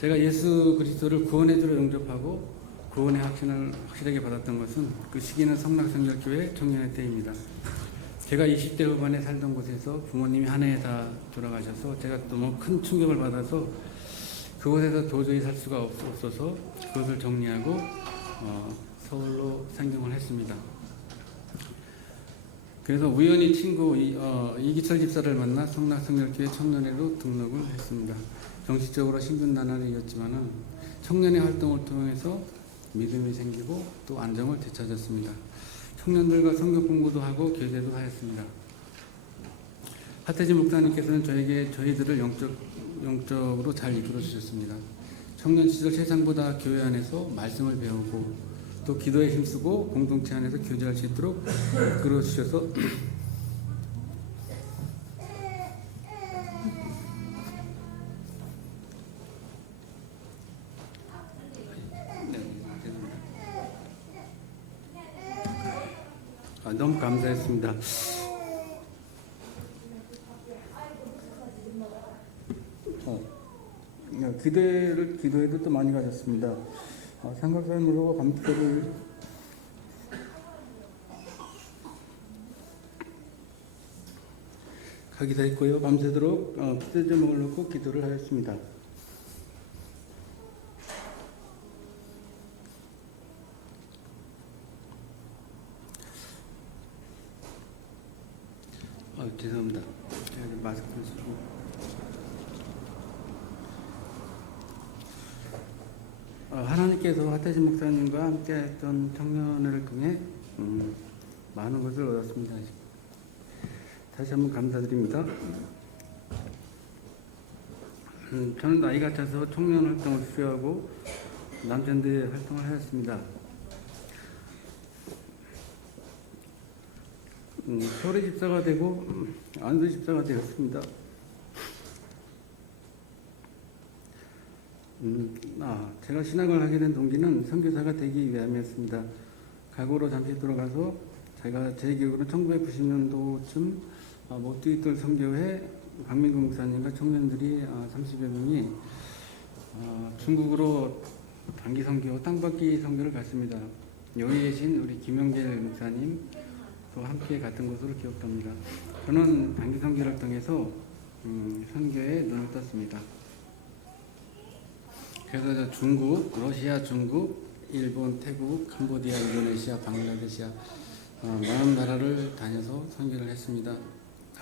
제가 예수 그리스도를 구원의 주로 영접하고 구원의 확신을 확실하게 받았던 것은 그 시기는 성락성결교회 청년의 때입니다. 제가 20대 후반에 살던 곳에서 부모님이 한 해에 다 돌아가셔서 제가 너무 큰 충격을 받아서 그곳에서 도저히 살 수가 없어서 그것을 정리하고 서울로 상경을 했습니다. 그래서 우연히 친구 이기철 집사를 만나 성락성결교회 청년회로 등록을 했습니다. 정식적으로 신분 나날이 이었지만은 청년회 활동을 통해서 믿음이 생기고 또 안정을 되찾았습니다. 청년들과 성경 공부도 하고 교제도 하였습니다. 하태진 목사님께서는 저희들을 영적으로 잘 이끌어 주셨습니다. 청년 시절 세상보다 교회 안에서 말씀을 배우고 또 기도에 힘쓰고 공동체 안에서 교제할 수 있도록 이끌어 주셔서 너무 감사했습니다. 기도회도 또 많이 가졌습니다. 삼각산으로 밤새를 가기도 했고요. 밤새도록 기도 제목을 놓고 기도를 하였습니다. 죄송합니다. 제가 마스크를 쓰고. 하나님께서 하태진 목사님과 함께했던 청년회를 통해 많은 것을 얻었습니다. 다시 한번 감사드립니다. 저는 나이가 차서 청년 활동을 수료하고 남전대 활동을 하였습니다. 서울의 집사가 되고 안수 집사가 되었습니다. 제가 신학을 하게 된 동기는 선교사가 되기 위함이었습니다. 과거로 잠시 돌아가서 제가 제 기억으로 1990년도쯤 모뚜이돌 선교회 박민구 목사님과 청년들이 30여 명이 중국으로 단기 선교, 땅받기 선교를 갔습니다. 여기 계신 우리 김영재 목사님 또 함께 갔던 것으로 기억합니다. 저는 단기 선교를 통해서 선교에 눈을 떴습니다. 그래서 중국, 러시아, 중국, 일본, 태국, 캄보디아, 인도네시아, 방글라데시아 많은 나라를 다녀서 선교를 했습니다.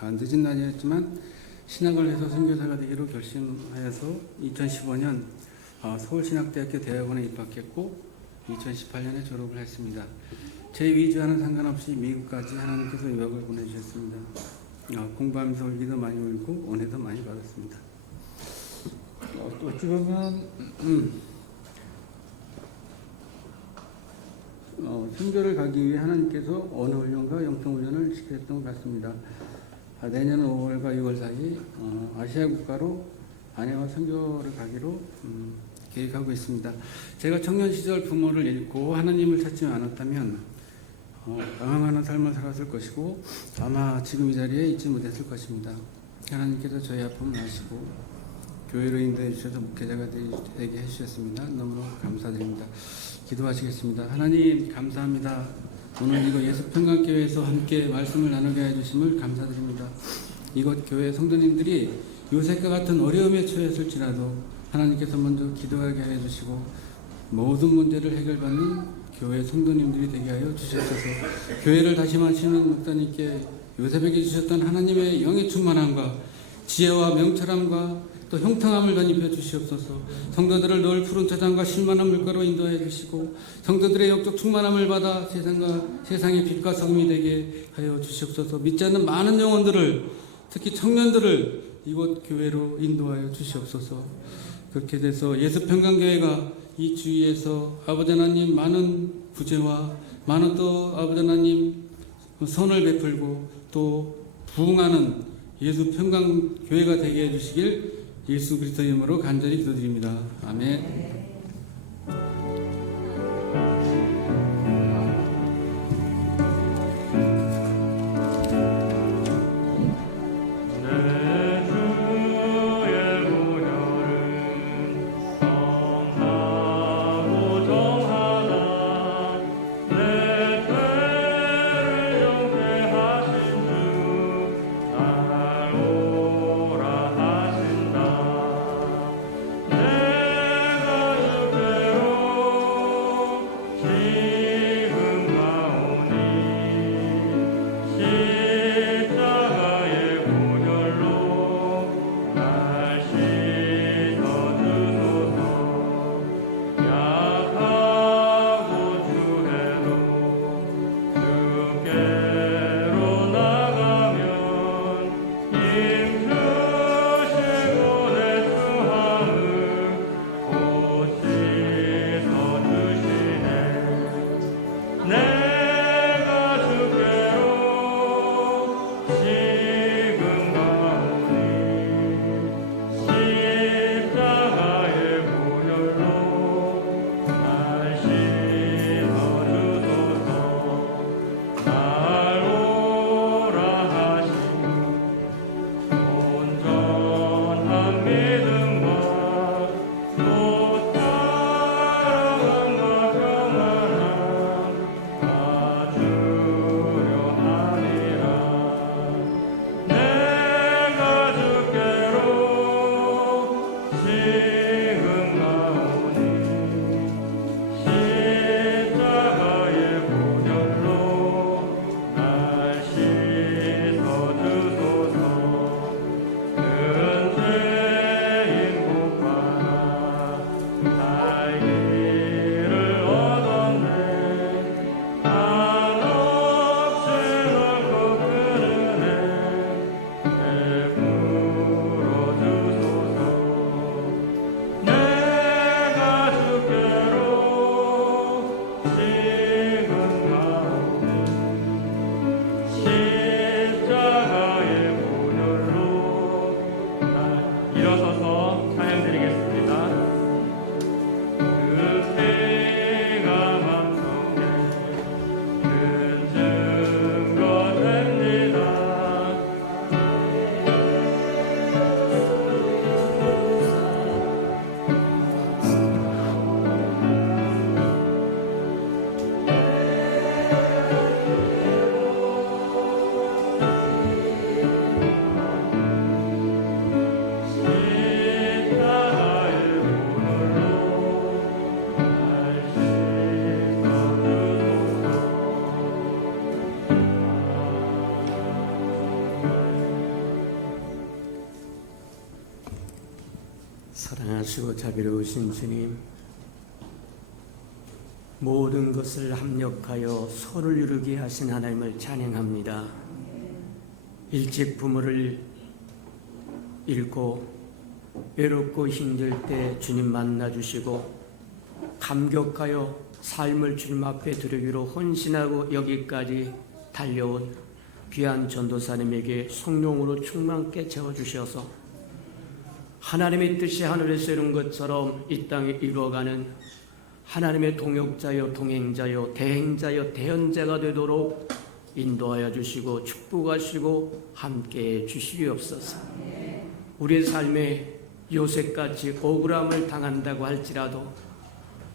늦은 나이였지만 신학을 해서 선교사가 되기로 결심하여서 2015년 서울신학대학교 대학원에 입학했고 2018년에 졸업을 했습니다. 제 위주와는 상관없이 미국까지 하나님께서 유학을 보내주셨습니다. 공부하면서 울기도 많이 울고 은혜도 많이 받았습니다. 어찌 보면 선교를 가기 위해 하나님께서 언어훈련과 영성훈련을 시켰던 것 같습니다. 내년 5월과 6월 사이 아시아 국가로 아내와 선교를 가기로 계획하고 있습니다. 제가 청년 시절 부모를 잃고 하나님을 찾지 않았다면 방황하는 삶을 살았을 것이고 아마 지금 이 자리에 있지 못했을 것입니다. 하나님께서 저희 아픔을 아시고 교회로 인도해 주셔서 목회자가 되게 해주셨습니다. 너무너무 감사드립니다. 기도하시겠습니다. 하나님 감사합니다. 오늘 이곳 예수평강교회에서 함께 말씀을 나누게 해주심을 감사드립니다. 이곳 교회 성도님들이 요셉과 같은 어려움에 처했을지라도 하나님께서 먼저 기도하게 해주시고 모든 문제를 해결받는 교회 성도님들이 되게 하여 주시옵소서. 교회를 다짐하시는 목사님께 요셉에게 주셨던 하나님의 영의 충만함과 지혜와 명철함과 또 형통함을 덧입혀 주시옵소서. 성도들을 늘 푸른 초장과 실만한 물가로 인도해 주시고 성도들의 영적 충만함을 받아 세상의 빛과 소금이 되게 하여 주시옵소서. 믿지 않는 많은 영혼들을 특히 청년들을 이곳 교회로 인도하여 주시옵소서. 그렇게 돼서 예수평강교회가 이 주위에서 아버지 하나님 많은 부재와 많은 또 아버지 하나님 선을 베풀고 또 부흥하는 예수평강교회가 되게 해주시길 예수 그리스도의 이름으로 간절히 기도드립니다. 아멘. 사랑하시고 자비로우신 주님, 모든 것을 합력하여 서로를 이루게 하신 하나님을 찬양합니다. 일찍 부모를 잃고 외롭고 힘들 때 주님 만나주시고 감격하여 삶을 주님 앞에 드리기로 헌신하고 여기까지 달려온 귀한 전도사님에게 성령으로 충만케 채워주셔서 하나님의 뜻이 하늘에서 이룬 것처럼 이 땅에 이루어가는 하나님의 동역자요 동행자요 대행자요 대언자가 되도록 인도하여 주시고 축복하시고 함께해 주시옵소서. 우리의 삶에 요셉같이 억울함을 당한다고 할지라도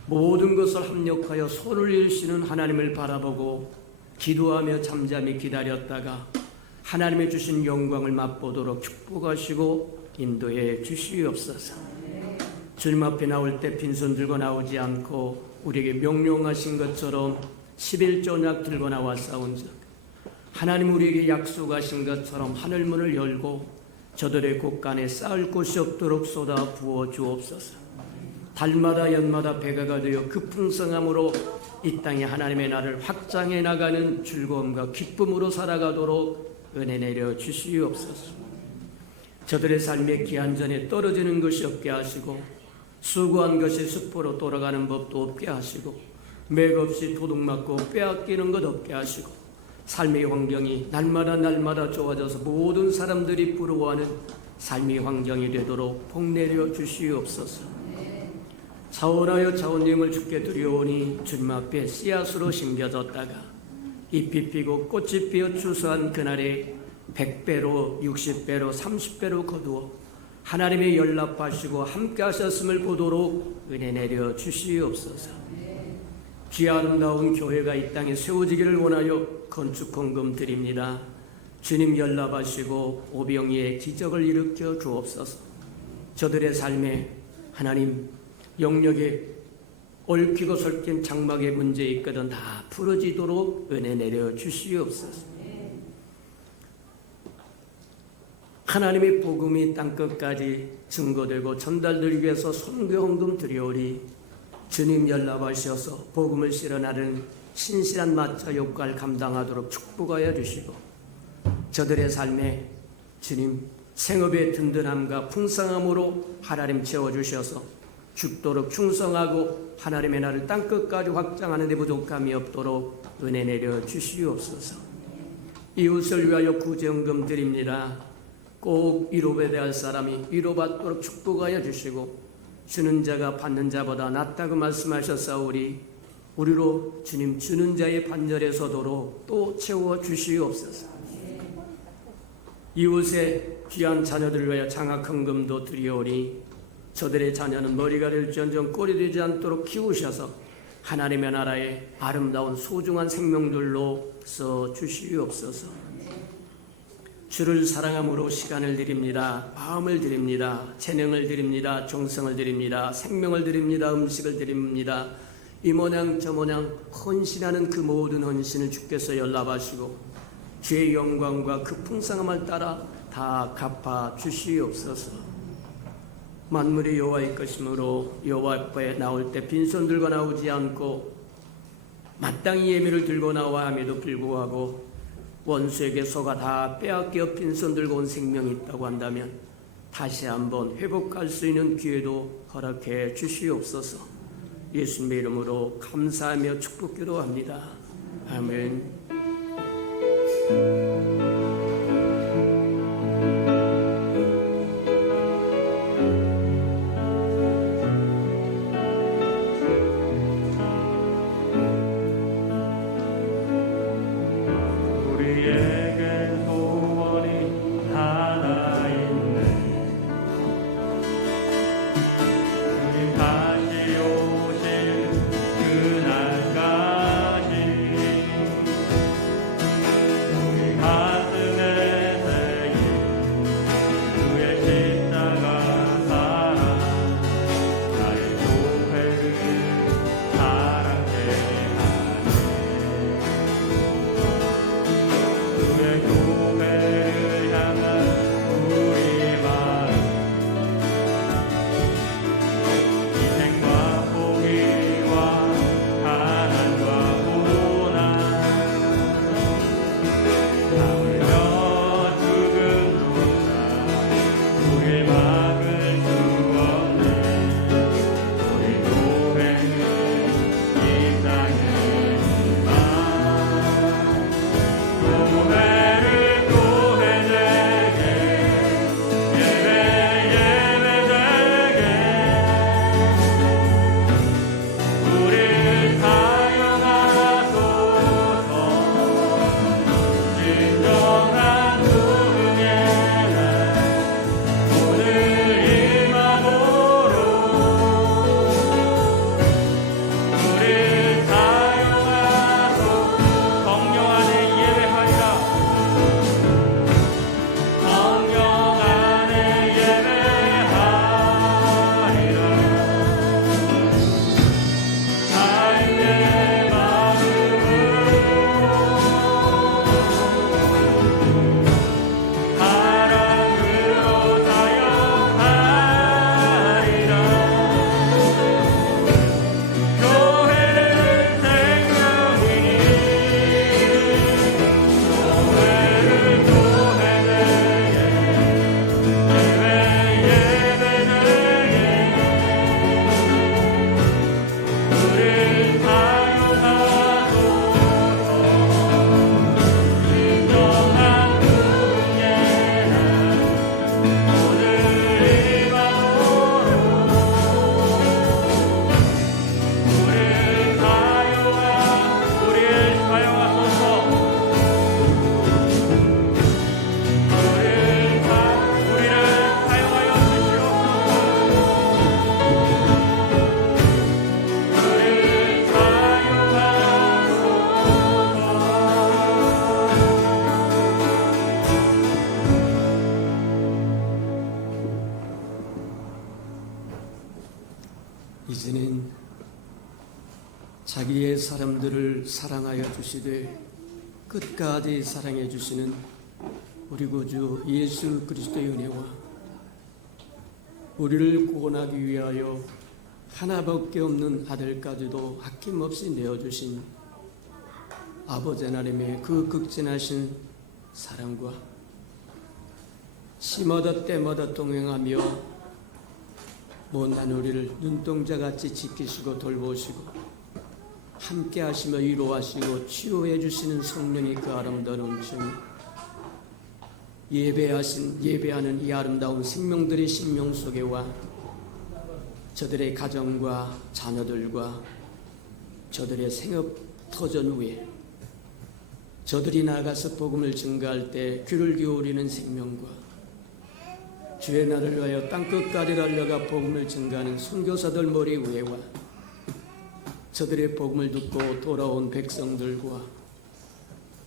모든 것을 합력하여 손을 이루시는 하나님을 바라보고 기도하며 잠잠히 기다렸다가 하나님의 주신 영광을 맛보도록 축복하시고 인도해 주시옵소서. 주님 앞에 나올 때 빈손 들고 나오지 않고 우리에게 명령하신 것처럼 11조약 들고 나와 싸운즉 하나님 우리에게 약속하신 것처럼 하늘문을 열고 저들의 곳간에 쌓을 곳이 없도록 쏟아 부어 주옵소서. 달마다 연마다 배가가 되어 그 풍성함으로 이 땅에 하나님의 나라를 확장해 나가는 즐거움과 기쁨으로 살아가도록 은혜 내려 주시옵소서. 저들의 삶의 기한전에 떨어지는 것이 없게 하시고 수고한 것이 숲으로 돌아가는 법도 없게 하시고 맥없이 도둑맞고 빼앗기는 것 없게 하시고 삶의 환경이 날마다 좋아져서 모든 사람들이 부러워하는 삶의 환경이 되도록 복 내려 주시옵소서. 자원하여 자원님을 주께 드려오니 주님 앞에 씨앗으로 심겨졌다가 잎이 피고 꽃이 피어 추수한 그날에 100배로 60배로 30배로 거두어 하나님의 연락하시고 함께 하셨음을 보도록 은혜 내려 주시옵소서. 귀 아름다운 교회가 이 땅에 세워지기를 원하여 건축 헌금 드립니다. 주님 연락하시고 오병이의 기적을 일으켜 주옵소서. 저들의 삶에 하나님 영역에 얽히고 설킨 장막의 문제 있거든 다 풀어지도록 은혜 내려 주시옵소서. 하나님의 복음이 땅끝까지 증거되고 전달되기 위해서 선교 헌금 드려오리 주님 연락하셔서 복음을 실현하는 신실한 마차 역할 감당하도록 축복하여 주시고 저들의 삶에 주님 생업의 든든함과 풍성함으로 하나님 채워주셔서 죽도록 충성하고 하나님의 나라를 땅끝까지 확장하는 데 부족함이 없도록 은혜 내려 주시옵소서. 이웃을 위하여 구제헌금 드립니다. 꼭 위로받아야 할 사람이 위로받도록 축복하여 주시고 주는 자가 받는 자보다 낫다고 말씀하셨사오니 우리로 주님 주는 자의 반열에 서도록 또 채워 주시옵소서. 이웃의 귀한 자녀들을 위하여 장학헌금도 드리오니 저들의 자녀는 머리가 될지언정 꼴이 되지 않도록 키우셔서 하나님의 나라의 아름다운 소중한 생명들로 써 주시옵소서. 주를 사랑함으로 시간을 드립니다. 마음을 드립니다. 재능을 드립니다. 정성을 드립니다. 생명을 드립니다. 음식을 드립니다. 이 모양 저 모양 헌신하는 그 모든 헌신을 주께서 연락하시고 주의 영광과 그 풍성함을 따라 다 갚아 주시옵소서. 만물이 여호와의 것이므로 여호와 앞에 나올 때 빈손 들고 나오지 않고 마땅히 예물을 들고 나와 함에도 불구하고 원수에게 속아 다 빼앗겨 빈손 들고 온 생명이 있다고 한다면 다시 한번 회복할 수 있는 기회도 허락해 주시옵소서. 예수님의 이름으로 감사하며 축복 기도합니다. 아멘. 우리에게 소원이 하나 있네. 주님 다시 오실 그날까지 우리 가 이제는 자기의 사람들을 사랑하여 주시되 끝까지 사랑해 주시는 우리 구주 예수 그리스도의 은혜와 우리를 구원하기 위하여 하나밖에 없는 아들까지도 아낌없이 내어주신 아버지 하나님의 그 극진하신 사랑과 시마다 때마다 동행하며 못난 우리를 눈동자같이 지키시고 돌보시고 함께 하시며 위로하시고 치유해 주시는 성령의 그 아름다운 음성, 예배하는 이 아름다운 생명들의 생명 속에와 저들의 가정과 자녀들과 저들의 생업 터전 후에 저들이 나가서 복음을 증거할 때 귀를 기울이는 생명과 주의 날을 위하여 땅끝까지 달려가 복음을 증거하는 선교사들 머리 위에와 저들의 복음을 듣고 돌아온 백성들과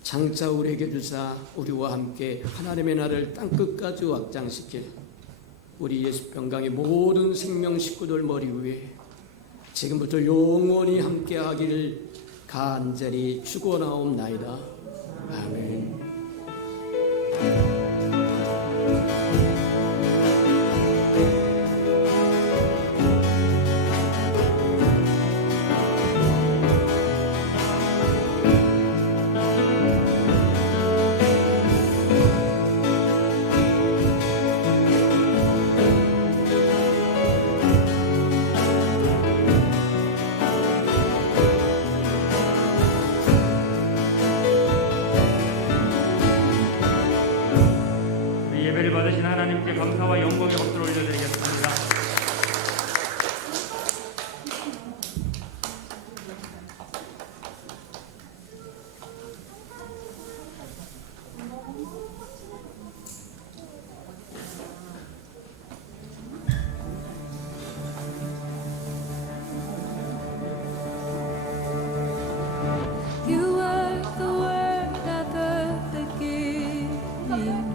장차 우리에게 주사 우리와 함께 하나님의 나라를 땅끝까지 확장시킬 우리 예수평강의 모든 생명 식구들 머리 위에 지금부터 영원히 함께 하기를 간절히 축원하옵나이다. 아멘. 예배를 받으신 하나님께 감사와 영광의 박수를 올려드리겠습니다. You were the word at the beginning,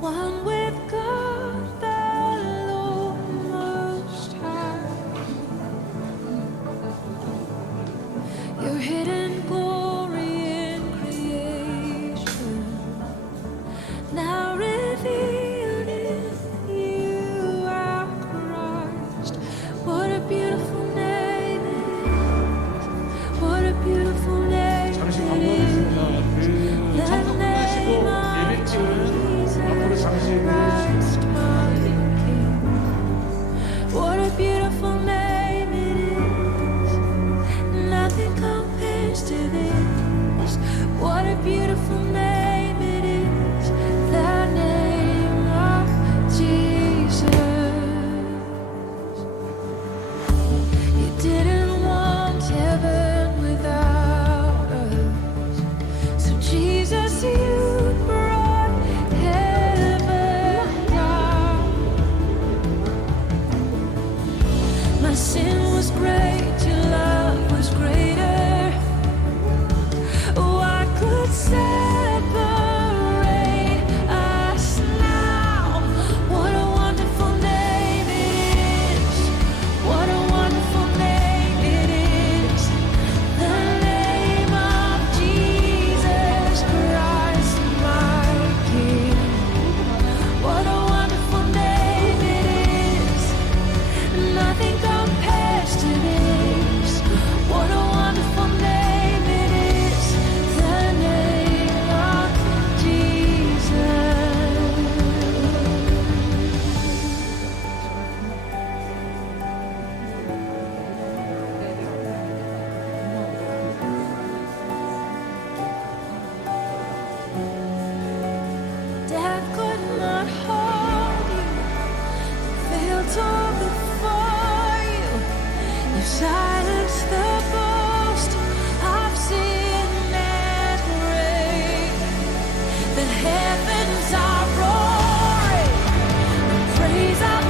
one with God the Lord Most High. Your hidden glory in creation, now revealed in you, our Christ. What a beautiful name it is. What a beautiful name 잠시 it 광고하겠습니다. is. 그 참석 끝나시고 예배팀 앞으로 잠시 모여주시기 What a beautiful name it is. Nothing compares to this. What a beautiful name it is. The name of Jesus. You didn't want heaven without us. So Jesus, you brought heaven down. My sin was great, your love was greater. What could separate us now? What a wonderful name it is. What a wonderful name it is. The name of Jesus Christ, my King. What a wonderful name it is. Nothing compares to this. What a wonderful name it is. The name of Jesus. Death could not hold you. Veil tore before you. You silenced the boast of sin and grave. The heavens are roaring. The praise of